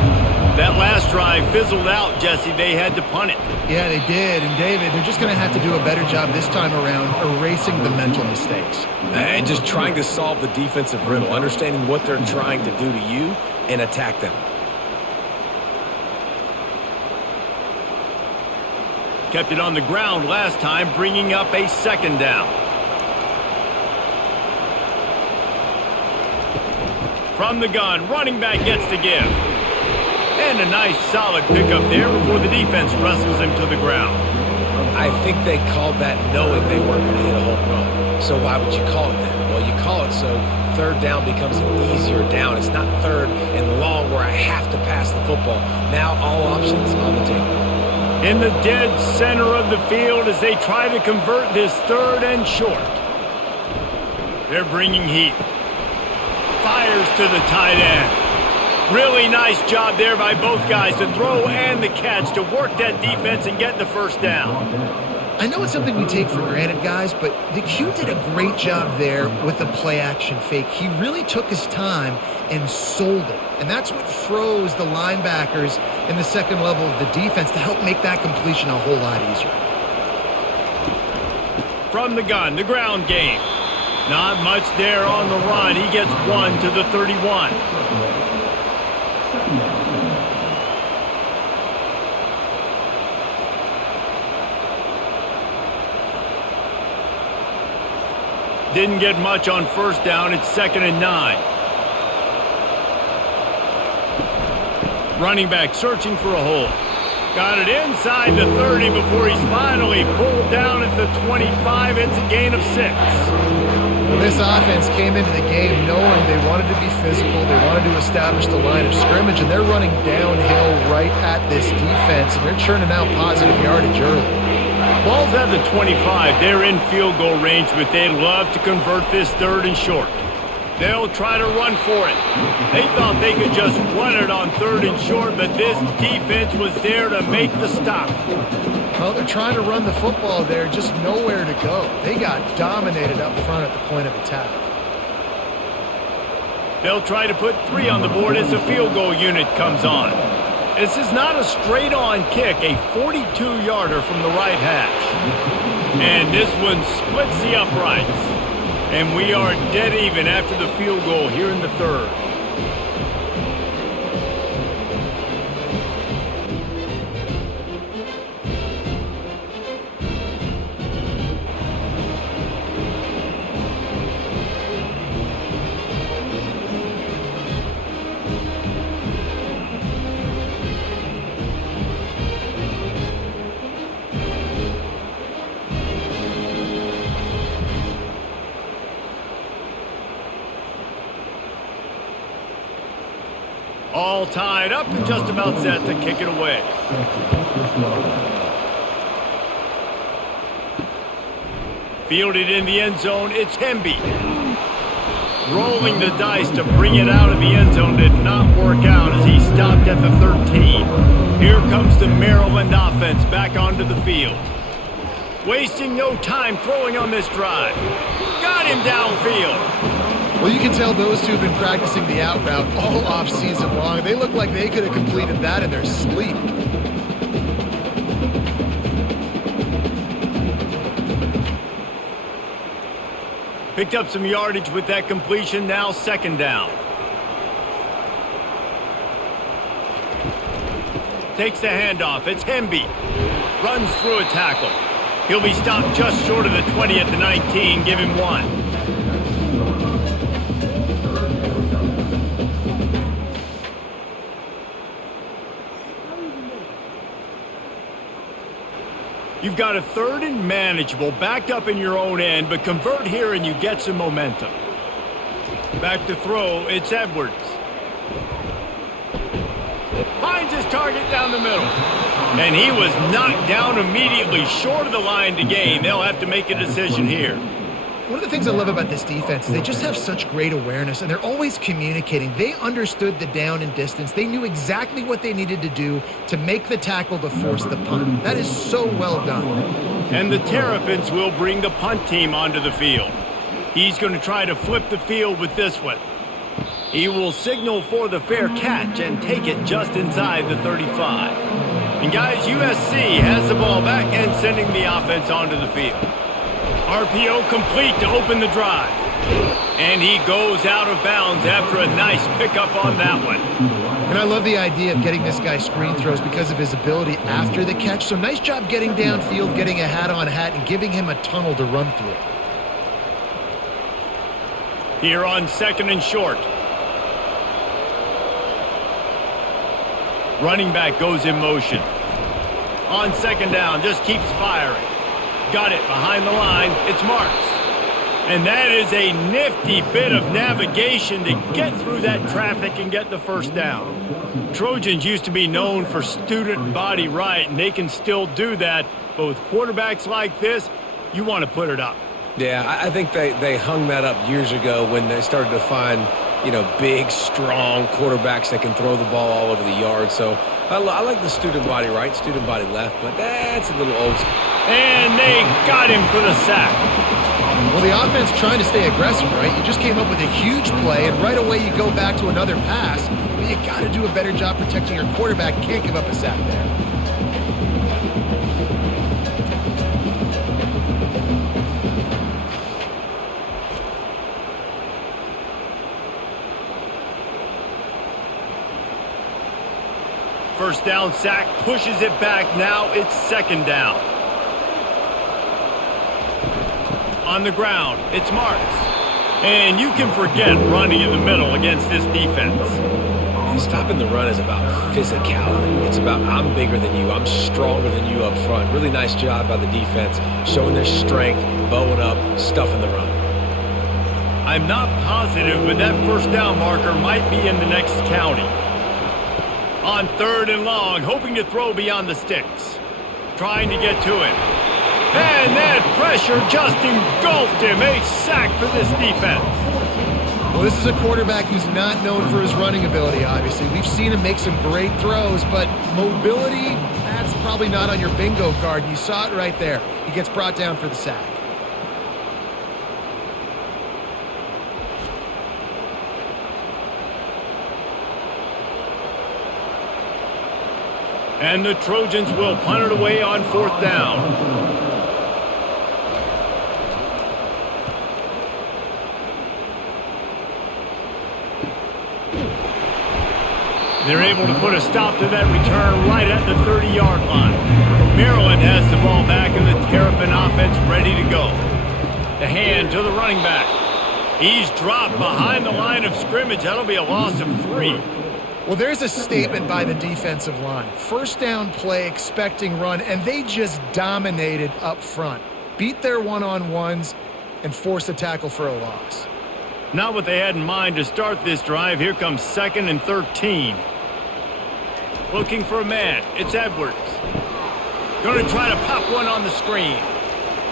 That last drive fizzled out, Jesse. They had to punt it. Yeah, they did. And, David, they're just going to have to do a better job this time around erasing the mental mistakes. And just trying to solve the defensive riddle, understanding what they're trying to do to you and attack them. Kept it on the ground last time, bringing up a second down. From the gun, running back gets to give. And a nice solid pickup there before the defense wrestles him to the ground. I think they called that knowing they weren't going to hit a home run. So why would you call it that? Well, you call it so third down becomes an easier down. It's not third and long where I have to pass the football. Now all options on the table. In the dead center of the field as they try to convert this third and short. They're bringing heat. Fires to the tight end. Really nice job there by both guys to throw and the catch to work that defense and get the first down. I know it's something we take for granted, guys, but the Q did a great job there with the play-action fake. He really took his time and sold it. And that's what froze the linebackers in the second level of the defense to help make that completion a whole lot easier. From the gun, the ground game. Not much there on the run. He gets one to the 31. Didn't get much on first down. It's 2nd and 9. Running back searching for a hole. Got it inside the 30 before he's finally pulled down at the 25. It's a gain of 6. Well, this offense came into the game knowing they wanted to be physical. They wanted to establish the line of scrimmage, and they're running downhill right at this defense, and they're churning out positive yardage early. Ball's at the 25. They're in field goal range, but they'd love to convert this third and short. They'll try to run for it. They thought they could just run it on 3rd and short, but this defense was there to make the stop. Well, they're trying to run the football there, just nowhere to go. They got dominated up front at the point of attack. They'll try to put 3 on the board as the field goal unit comes on. This is not a straight-on kick, a 42-yarder from the right hash. And this one splits the uprights. And we are dead even after the field goal here in the 3rd. All tied up and just about set to kick it away. Fielded in the end zone, it's Hemby. Rolling the dice to bring it out of the end zone did not work out as he stopped at the 13. Here comes the Maryland offense back onto the field. Wasting no time throwing on this drive. Got him downfield. Well, you can tell those two have been practicing the out route all off season long. They look like they could have completed that in their sleep. Picked up some yardage with that completion, now 2nd down. Takes the handoff, it's Hemby. Runs through a tackle. He'll be stopped just short of the 20 at the 19, give him 1. You've got a 3rd and manageable, backed up in your own end, but convert here and you get some momentum. Back to throw, it's Edwards. Finds his target down the middle. And he was knocked down immediately, short of the line to gain. They'll have to make a decision here. One of the things I love about this defense is they just have such great awareness, and they're always communicating. They understood the down and distance. They knew exactly what they needed to do to make the tackle to force the punt. That is so well done. And the Terrapins will bring the punt team onto the field. He's going to try to flip the field with this one. He will signal for the fair catch and take it just inside the 35. And guys, USC has the ball back and sending the offense onto the field. RPO complete to open the drive. And he goes out of bounds after a nice pickup on that one. And I love the idea of getting this guy screen throws because of his ability after the catch. So nice job getting downfield, getting a hat-on-hat, and giving him a tunnel to run through. Here on 2nd and short. Running back goes in motion. On 2nd down, just keeps firing. Got it behind the line. It's Marks. And that is a nifty bit of navigation to get through that traffic and get the 1st down. Trojans used to be known for student body right, and they can still do that. But with quarterbacks like this, you want to put it up. Yeah, I think they hung that up years ago when they started to find, big, strong quarterbacks that can throw the ball all over the yard. So I like the student body right, student body left, but that's a little old school. And they got him for the sack. Well, the offense trying to stay aggressive, right? You just came up with a huge play, and right away you go back to another pass. But you got to do a better job protecting your quarterback. Can't give up a sack there. First down sack, pushes it back. Now it's 2nd down. On the ground, it's Marks. And you can forget running in the middle against this defense. Stopping the run is about physicality. It's about I'm bigger than you, I'm stronger than you up front. Really nice job by the defense, showing their strength, bowing up, stuffing the run. I'm not positive, but that 1st down marker might be in the next county. On 3rd and long, hoping to throw beyond the sticks. Trying to get to him. And that pressure just engulfed him. A sack for this defense. Well, this is a quarterback who's not known for his running ability, obviously. We've seen him make some great throws, but mobility, that's probably not on your bingo card. You saw it right there. He gets brought down for the sack. And the Trojans will punt it away on 4th down. They're able to put a stop to that return right at the 30-yard line. Maryland has the ball back and the Terrapin offense ready to go. The hand to the running back. He's dropped behind the line of scrimmage. That'll be a loss of 3. Well, there's a statement by the defensive line. First down play, expecting run, and they just dominated up front. Beat their one-on-ones and forced a tackle for a loss. Not what they had in mind to start this drive. Here comes 2nd and 13. Looking for a man. It's Edwards. Going to try to pop one on the screen.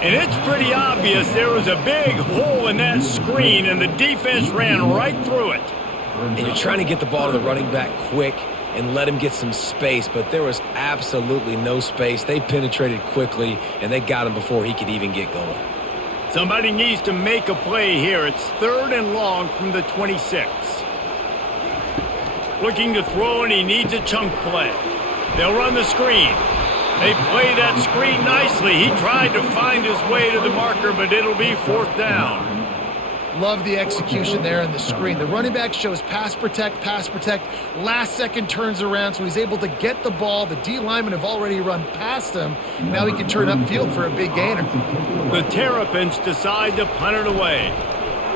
And it's pretty obvious there was a big hole in that screen, and the defense ran right through it. And you're trying to get the ball to the running back quick and let him get some space, but there was absolutely no space. They penetrated quickly, and they got him before he could even get going. Somebody needs to make a play here. It's 3rd and long from the 26. Looking to throw, and he needs a chunk play. They'll run the screen. They play that screen nicely. He tried to find his way to the marker, but it'll be 4th down. Love the execution there on the screen. The running back shows pass protect. Last second turns around, so he's able to get the ball. The D linemen have already run past him. Now he can turn upfield for a big gainer. The Terrapins decide to punt it away.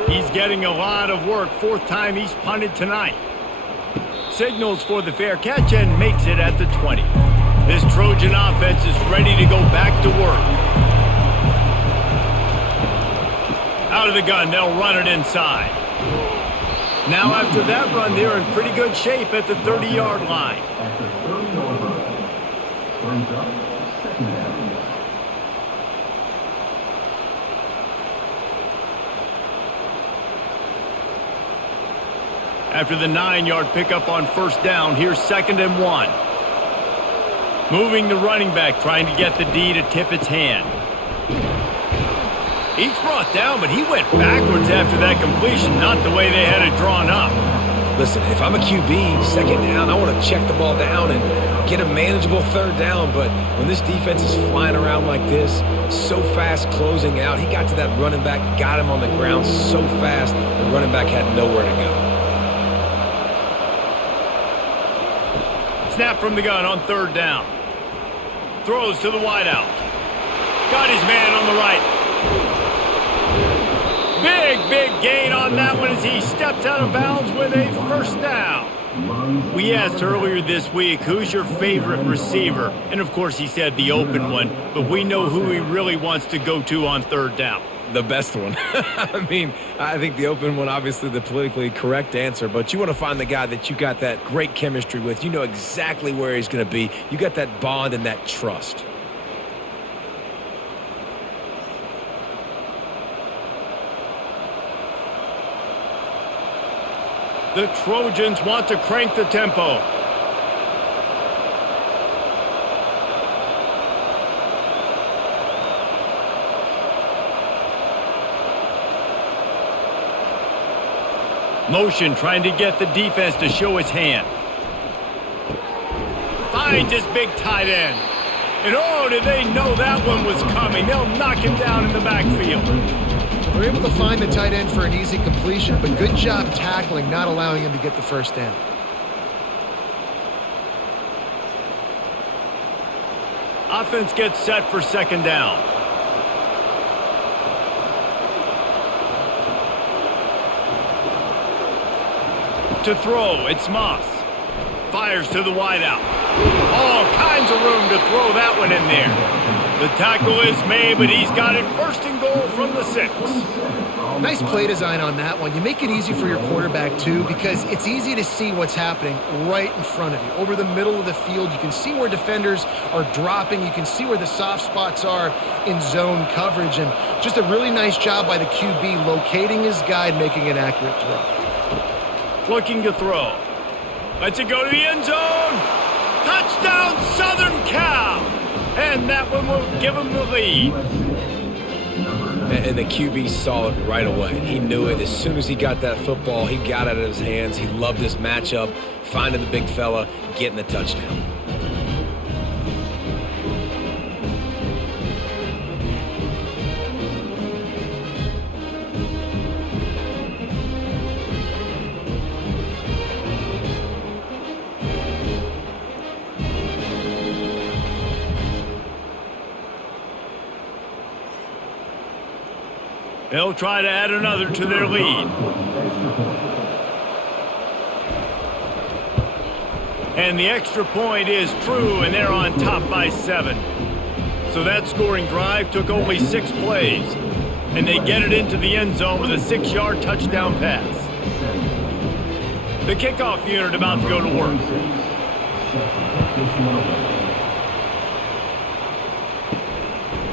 He's getting a lot of work. 4th time he's punted tonight. Signals for the fair catch and makes it at the 20. This Trojan offense is ready to go back to work. Out of the gun, they'll run it inside. Now after that run, they're in pretty good shape at the 30-yard line. At the 30-yard line, brings up 2nd down. After the 9-yard pickup on 1st down, here's 2nd and 1. Moving the running back, trying to get the D to tip its hand. He's brought down, but he went backwards after that completion, not the way they had it drawn up. Listen, if I'm a QB, 2nd down, I want to check the ball down and get a manageable 3rd down, but when this defense is flying around like this, so fast closing out, he got to that running back, got him on the ground so fast, the running back had nowhere to go. Snap from the gun on 3rd down. Throws to the wideout. Got his man on the right. Big gain on that one as he steps out of bounds with a 1st down. We asked earlier this week, who's your favorite receiver? And of course he said the open one, but we know who he really wants to go to on 3rd down. The best one. I mean, I think the open one, obviously the politically correct answer, but you want to find the guy that you got that great chemistry with. You know exactly where he's going to be. You got that bond and that trust. The Trojans want to crank the tempo. Motion trying to get the defense to show his hand. Finds his big tight end. And oh, did they know that one was coming. They'll knock him down in the backfield. They're able to find the tight end for an easy completion, but good job tackling, not allowing him to get the 1st down. Offense gets set for 2nd down. To throw, it's Moss. Fires to the wideout. All kinds of room to throw that one in there. The tackle is made, but he's got it 1st and goal from the 6. Nice play design on that one. You make it easy for your quarterback, too, because it's easy to see what's happening right in front of you. Over the middle of the field, you can see where defenders are dropping. You can see where the soft spots are in zone coverage. And just a really nice job by the QB locating his guy and making an accurate throw. looking to throw. Lets it go to the end zone. Touchdown, Southern Cal. And that one will give them the lead. And the QB saw it right away. He knew it. As soon as he got that football, he got it out of his hands. He loved this matchup, finding the big fella, getting the touchdown. They'll try to add another to their lead. And the extra point is true, and they're on top by 7. So that scoring drive took only 6 plays. And they get it into the end zone with a 6-yard touchdown pass. The kickoff unit about to go to work.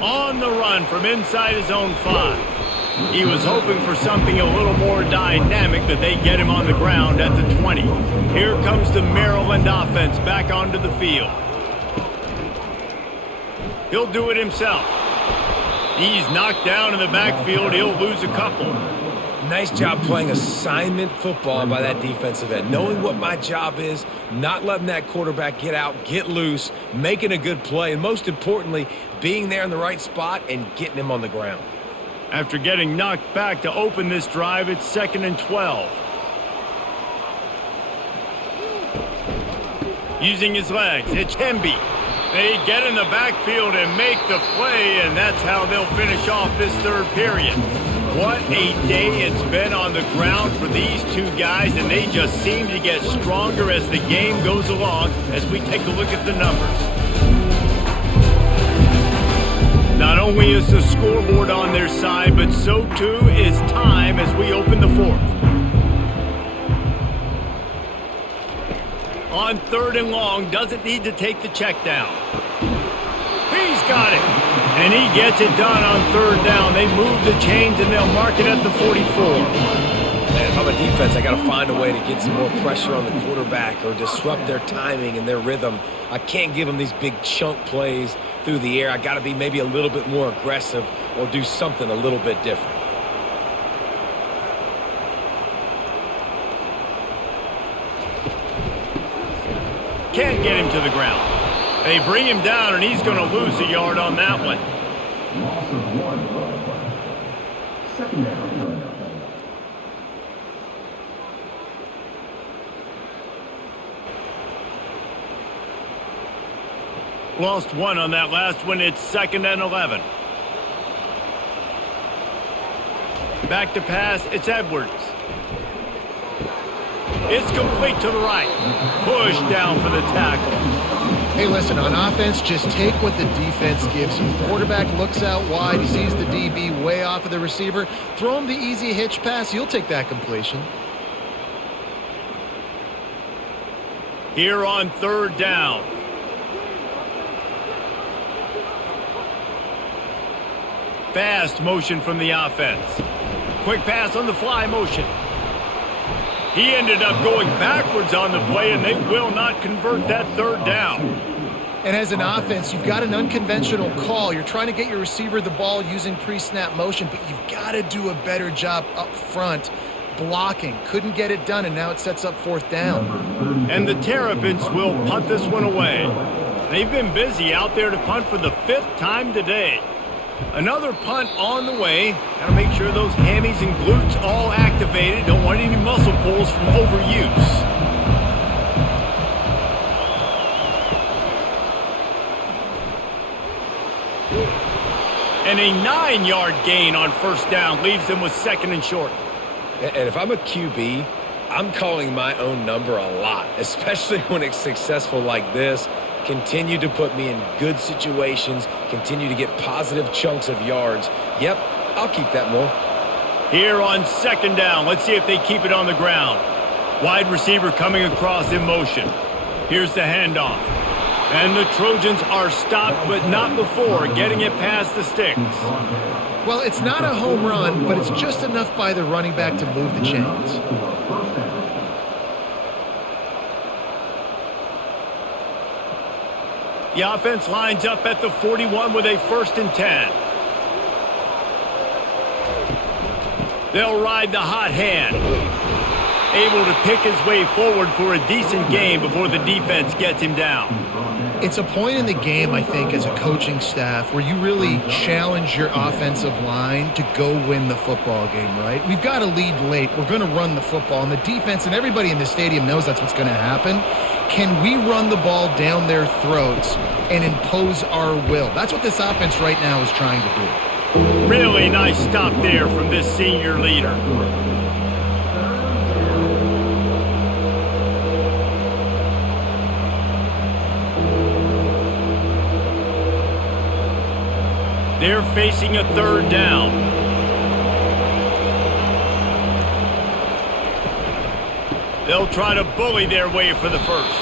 On the run from inside his own 5. He was hoping for something a little more dynamic, but they get him on the ground at the 20. Here comes the Maryland offense back onto the field. He'll do it himself. He's knocked down in the backfield. He'll lose a couple. Nice job playing assignment football by that defensive end. Knowing what my job is, not letting that quarterback get out, get loose, making a good play, and most importantly, being there in the right spot and getting him on the ground. After getting knocked back to open this drive, it's 2nd and 12. Using his legs, it's Hemby. They get in the backfield and make the play, and that's how they'll finish off this third period. What a day it's been on the ground for these two guys, and they just seem to get stronger as the game goes along as we take a look at the numbers. Not only is the scoreboard on their side, but so too is time as we open the 4th. On 3rd and long, doesn't need to take the check down. He's got it. And he gets it done on 3rd down. They move the chains and they'll mark it at the 44. Man, if I'm a defense, I got to find a way to get some more pressure on the quarterback or disrupt their timing and their rhythm. I can't give them these big chunk plays through the air. I got to be maybe a little bit more aggressive or do something a little bit different. Can't get him to the ground. They bring him down, and he's going to lose a yard on that one. Loss of 1. 2nd down. Lost 1 on that last one. It's 2nd and 11. Back to pass. It's Edwards. It's complete to the right. Push down for the tackle. Hey, listen, on offense, just take what the defense gives you. Quarterback looks out wide. He sees the DB way off of the receiver. Throw him the easy hitch pass. You'll take that completion. Here on 3rd down. Fast motion from the offense. Quick pass on the fly motion. He ended up going backwards on the play, and they will not convert that 3rd down. And as an offense, you've got an unconventional call. You're trying to get your receiver the ball using pre-snap motion, but you've got to do a better job up front blocking. Couldn't get it done, and now it sets up 4th down. And the Terrapins will punt this one away. They've been busy out there to punt for the 5th time today. Another punt on the way. Got to make sure those hammies and glutes all activated. Don't want any muscle pulls from overuse. And a 9-yard gain on 1st down leaves them with 2nd and short. And if I'm a QB, I'm calling my own number a lot, especially when it's successful like this. Continue to put me in good situations, continue to get positive chunks of yards. Yep, I'll keep that more. Here on 2nd down, let's see if they keep it on the ground. Wide receiver coming across in motion. Here's the handoff. And the Trojans are stopped, but not before getting it past the sticks. Well, it's not a home run, but it's just enough by the running back to move the chains. The offense lines up at the 41 with a 1st and 10. They'll ride the hot hand. Able to pick his way forward for a decent game before the defense gets him down. It's a point in the game, I think, as a coaching staff where you really challenge your offensive line to go win the football game, right? We've got to lead late. We're going to run the football. And the defense and everybody in the stadium knows that's what's going to happen. Can we run the ball down their throats and impose our will? That's what this offense right now is trying to do. Really nice stop there from this senior leader. They're facing a 3rd down. They'll try to bully their way for the 1st.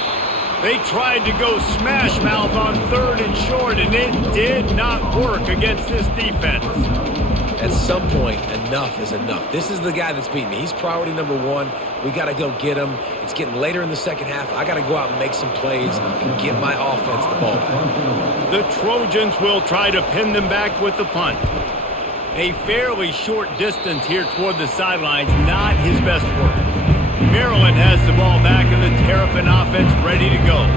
They tried to go smash mouth on 3rd and short, and it did not work against this defense. At some point, enough is enough. This is the guy that's beating me. He's priority number 1. We got to go get him. It's getting later in the second half. I got to go out and make some plays and get my offense the ball back. The Trojans will try to pin them back with the punt. A fairly short distance here toward the sidelines, not his best work. Maryland has the ball back and the Terrapin offense ready to go.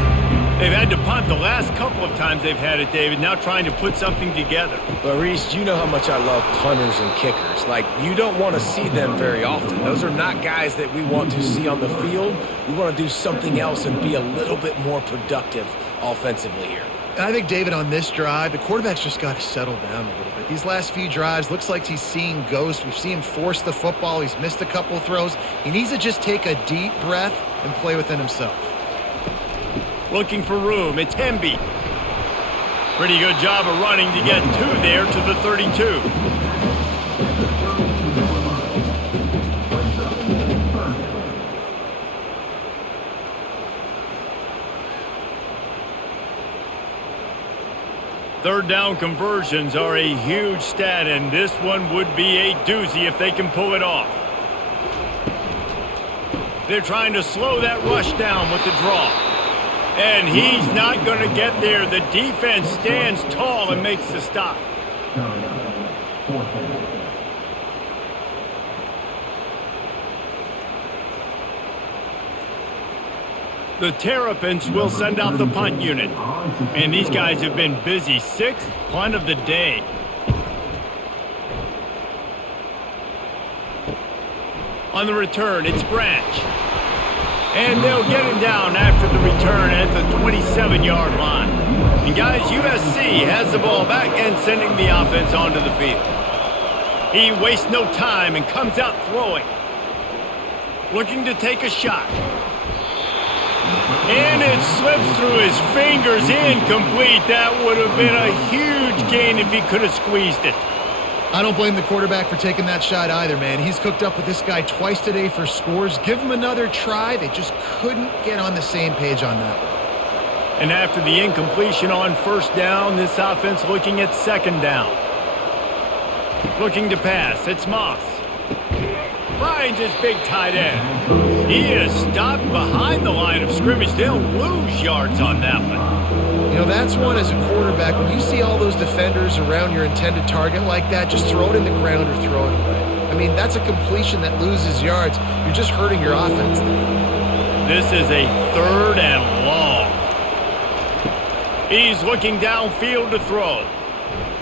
They've had to punt the last couple of times they've had it, David, now trying to put something together. But, Reese, you know how much I love punters and kickers. Like, you don't want to see them very often. Those are not guys that we want to see on the field. We want to do something else and be a little bit more productive offensively here. And I think, David, on this drive, the quarterback's just got to settle down a little bit. These last few drives, looks like he's seeing ghosts. We've seen him force the football. He's missed a couple of throws. He needs to just take a deep breath and play within himself. Looking for room. It's Hemby. Pretty good job of running to get 2 there to the 32. Third down conversions are a huge stat, and this one would be a doozy if they can pull it off. They're trying to slow that rush down with the draw. And he's not going to get there. The defense stands tall and makes the stop. The Terrapins will send out the punt unit. And these guys have been busy. 6th punt of the day. On the return, it's Branch. And they'll get him down after the return at the 27-yard line. And guys, USC has the ball back and sending the offense onto the field. He wastes no time and comes out throwing. Looking to take a shot. And it slips through his fingers, incomplete. That would have been a huge gain if he could have squeezed it. I don't blame the quarterback for taking that shot either, man. He's cooked up with this guy twice today for scores. Give him another try. They just couldn't get on the same page on that one. And after the incompletion on 1st down, this offense looking at 2nd down. Looking to pass. It's Moss. Finds his big tight end. He is stopped behind the line of scrimmage. They'll lose yards on that one. You know, that's one as a quarterback. When you see all those defenders around your intended target like that, just throw it in the ground or throw it away. I mean, that's a completion that loses yards. You're just hurting your offense there. This is a 3rd and long. He's looking downfield to throw.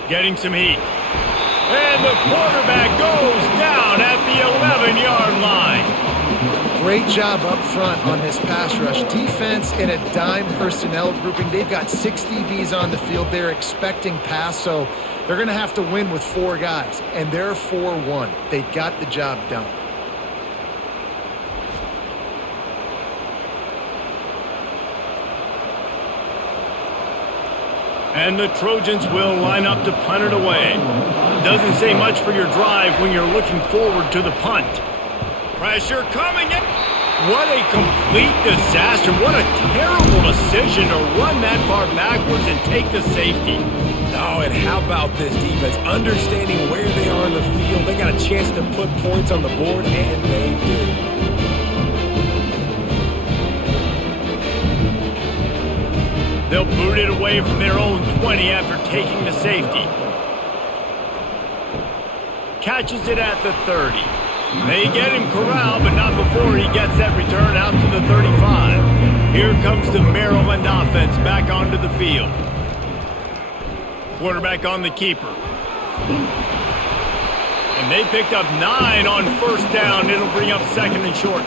Getting some heat. And the quarterback goes down at the 11-yard line. Great job up front on this pass rush. Defense in a dime personnel grouping. They've got 6 DBs on the field. They're expecting pass, so they're going to have to win with 4 guys. And they're 4-1. They got the job done. And the Trojans will line up to punt it away. Doesn't say much for your drive when you're looking forward to the punt. Pressure coming in. What a complete disaster. What a terrible decision to run that far backwards and take the safety. Oh, and how about this defense? Understanding where they are in the field. They got a chance to put points on the board, and they do. They'll boot it away from their own 20 after taking the safety. Catches it at the 30. They get him corralled, but not before he gets that return out to the 35. Here comes the Maryland offense back onto the field. Quarterback on the keeper. And they picked up 9 on first down. It'll bring up second and short.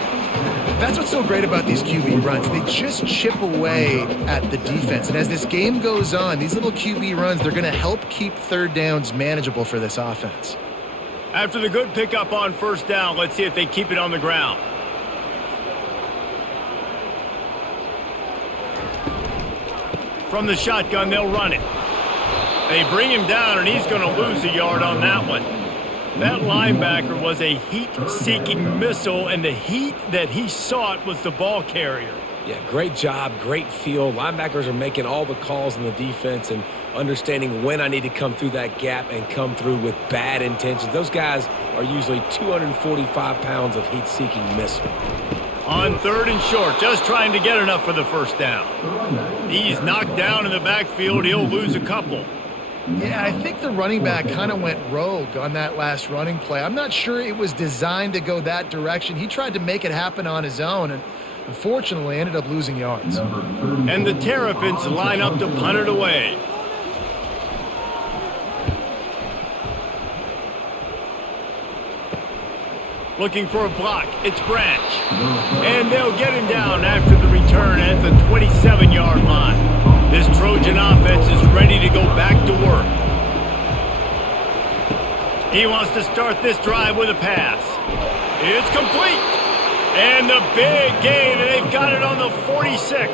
That's what's so great about these QB runs. They just chip away at the defense. And as this game goes on, these little QB runs, they're going to help keep third downs manageable for this offense. After the good pickup on first down, let's see if they keep it on the ground. From the shotgun, they'll run it. They bring him down, and he's going to lose a yard on that one. That linebacker was a heat-seeking missile, and the heat that he sought was the ball carrier. Yeah, great job, great feel. Linebackers are making all the calls in the defense and understanding when I need to come through that gap and come through with bad intentions. Those guys are usually 245 pounds of heat-seeking missile. On third and short, just trying to get enough for the first down. He's knocked down in the backfield. He'll lose a couple. Yeah, I think the running back kind of went rogue on that last running play. I'm not sure it was designed to go that direction. He tried to make it happen on his own and unfortunately ended up losing yards. And the Terrapins line up to punt it away. Looking for a block. It's Branch. And they'll get him down after the return at the 27-yard line. This Trojan offense is ready to go back to work. He wants to start this drive with a pass. It's complete. And the big gain, and they've got it on the 46.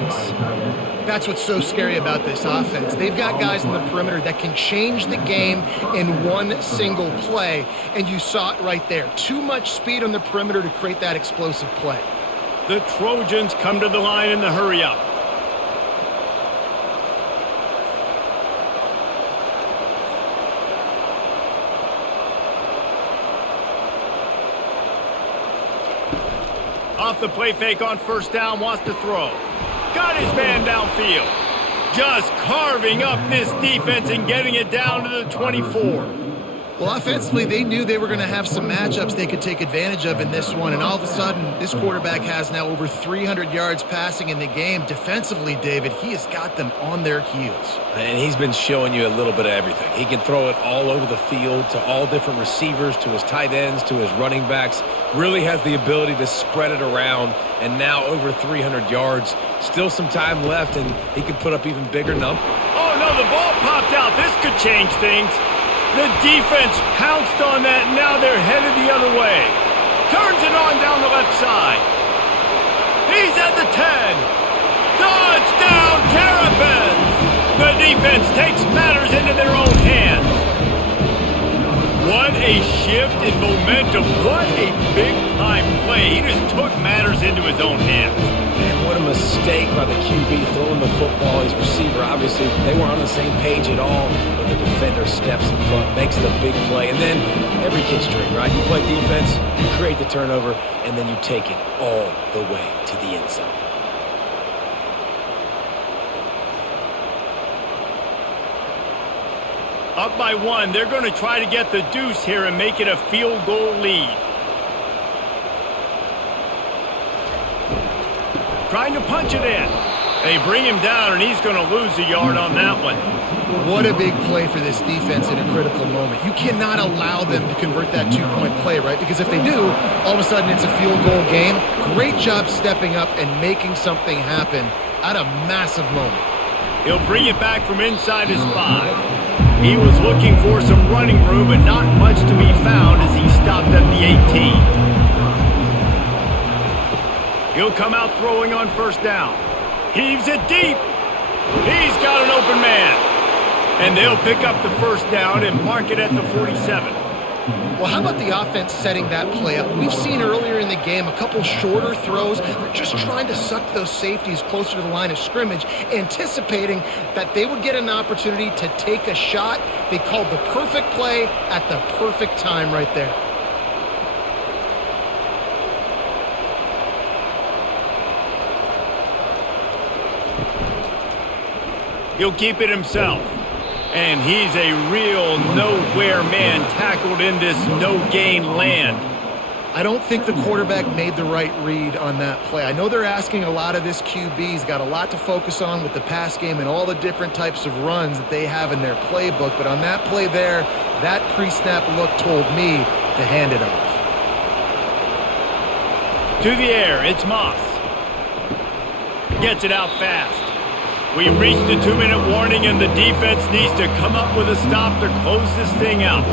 That's what's so scary about this offense. They've got guys in the perimeter that can change the game in one single play, and you saw it right there. Too much speed on the perimeter to create that explosive play. The Trojans come to the line in the hurry-up. Off the play fake on first down, wants to throw. Got his man downfield. Just carving up this defense and getting it down to the 24. Well, offensively, they knew they were going to have some matchups they could take advantage of in this one, and all of a sudden, this quarterback has now over 300 yards passing in the game. Defensively, David, he has got them on their heels. And he's been showing you a little bit of everything. He can throw it all over the field to all different receivers, to his tight ends, to his running backs. Really has the ability to spread it around, and now over 300 yards. Still some time left, and he could put up even bigger numbers. Oh, no, the ball popped out. This could change things. The defense pounced on that, and now they're headed the other way. Turns it on down the left side. He's at the 10. Touchdown, Terrapins! The defense takes matters into their own hands. What a shift in momentum. What a big-time play. He just took matters into his own hands. Man, what a mistake by the QB throwing the football. His receiver, obviously, they weren't on the same page at all, but the defender steps in front, makes the big play, and then every kid's dream, right? You play defense, you create the turnover, and then you take it all the way to the end zone. Up by 1, they're going to try to get the deuce here and make it a field goal lead. Trying to punch it in. They bring him down, and he's going to lose a yard on that one. What a big play for this defense in a critical moment. You cannot allow them to convert that two-point play, right? Because if they do, all of a sudden it's a field goal game. Great job stepping up and making something happen at a massive moment. He'll bring it back from inside his 5. He was looking for some running room, but not much to be found as he stopped at the 18. He'll come out throwing on first down. Heaves it deep. He's got an open man. And they'll pick up the first down and mark it at the 47. Well, how about the offense setting that play up? We've seen earlier in the game a couple shorter throws. They're just trying to suck those safeties closer to the line of scrimmage, anticipating that they would get an opportunity to take a shot. They called the perfect play at the perfect time right there. He'll keep it himself. And he's a real nowhere man tackled in this no-gain land. I don't think the quarterback made the right read on that play. I know they're asking a lot of this QB. He's got a lot to focus on with the pass game and all the different types of runs that they have in their playbook. But on that play there, that pre-snap look told me to hand it off. To the air, it's Moss. Gets it out fast. We reached the 2-minute warning, and the defense needs to come up with a stop to close this thing out.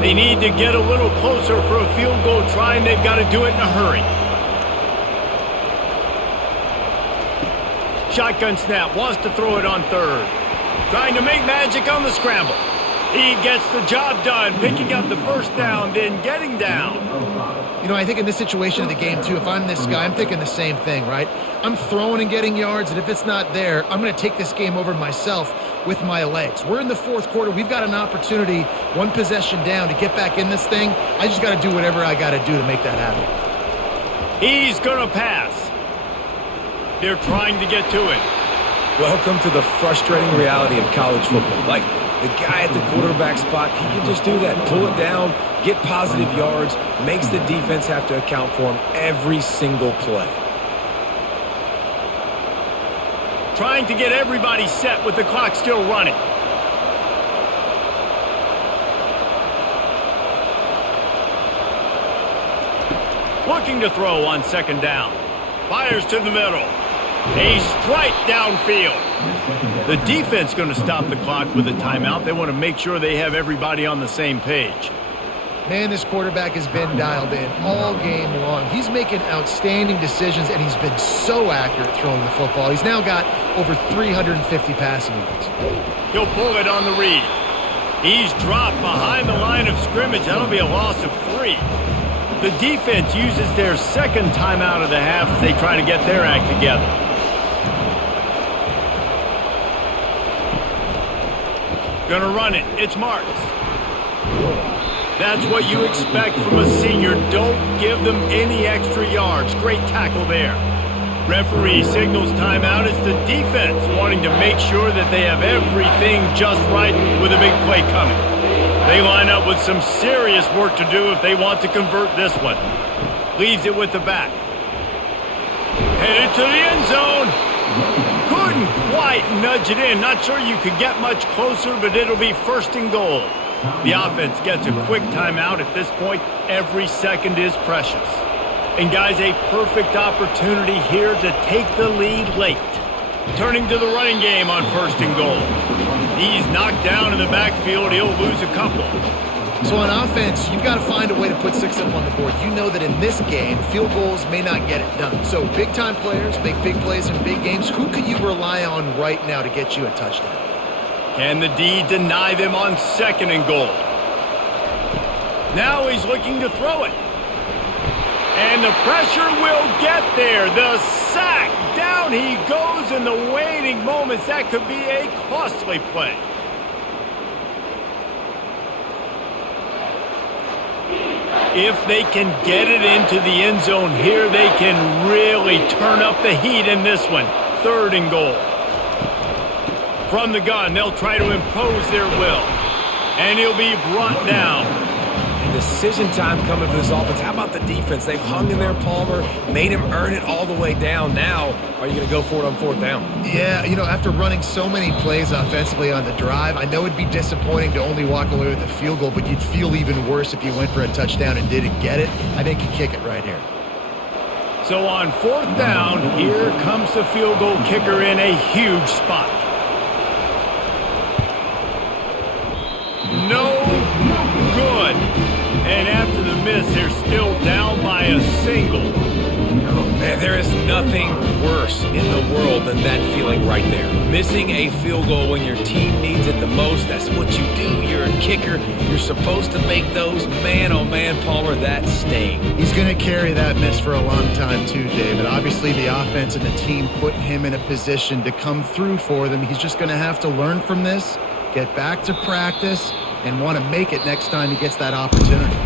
They need to get a little closer for a field goal try, and they've got to do it in a hurry. Shotgun snap, wants to throw it on third. Trying to make magic on the scramble. He gets the job done, picking up the first down, then getting down. You know, I think in this situation of the game, too, if I'm this guy, I'm thinking the same thing, right? I'm throwing and getting yards, and if it's not there, I'm going to take this game over myself with my legs. We're in the fourth quarter. We've got an opportunity, one possession down, to get back in this thing. I just got to do whatever I got to do to make that happen. He's going to pass. They're trying to get to it. Welcome to the frustrating reality of college football. Like, the guy at the quarterback spot, he can just do that. Pull it down, get positive yards, makes the defense have to account for him every single play. Trying to get everybody set with the clock still running. Looking to throw on second down. Fires to the middle. A strike downfield. The defense going to stop the clock with a timeout. They want to make sure they have everybody on the same page. Man, this quarterback has been dialed in all game long. He's making outstanding decisions, and he's been so accurate throwing the football. He's now got over 350 passing yards. He'll pull it on the read. He's dropped behind the line of scrimmage. That'll be a loss of 3. The defense uses their second timeout of the half as they try to get their act together. Gonna run it. It's Marks. That's what you expect from a senior. Don't give them any extra yards. Great tackle there. Referee signals timeout. It's the defense wanting to make sure that they have everything just right with a big play coming. They line up with some serious work to do if they want to convert this one. Leaves it with the back. Headed to the end zone. Couldn't quite nudge it in. Not sure you could get much closer, but it'll be first and goal. The offense gets a quick timeout. At this point, every second is precious. And guys, a perfect opportunity here to take the lead late. Turning to the running game on first and goal. He's knocked down in the backfield. He'll lose a couple. So on offense, you've got to find a way to put 6 up on the board. You know that in this game, field goals may not get it done. So big-time players make big plays in big games. Who could you rely on right now to get you a touchdown? Can the D deny them on second and goal? Now he's looking to throw it. And the pressure will get there. The sack. Down he goes in the waning moments. That could be a costly play. If they can get it into the end zone here, they can really turn up the heat in this one. Third and goal. From the gun, they'll try to impose their will. And he'll be brought down. And decision time coming for this offense. How about the defense? They've hung in there, Palmer, made him earn it all the way down. Now, are you going to go for it on fourth down? Yeah, you know, after running so many plays offensively on the drive, I know it'd be disappointing to only walk away with a field goal, but you'd feel even worse if you went for a touchdown and didn't get it. I think you kick it right here. So on fourth down, here comes the field goal kicker in a huge spot. No good. And after the miss, they're still down by a single. Man, there is nothing worse in the world than that feeling right there. Missing a field goal when your team needs it the most, that's what you do. You're a kicker. You're supposed to make those. Man, oh man, Palmer, that sting. He's going to carry that miss for a long time too, David. Obviously, the offense and the team put him in a position to come through for them. He's just going to have to learn from this, get back to practice, and want to make it next time he gets that opportunity.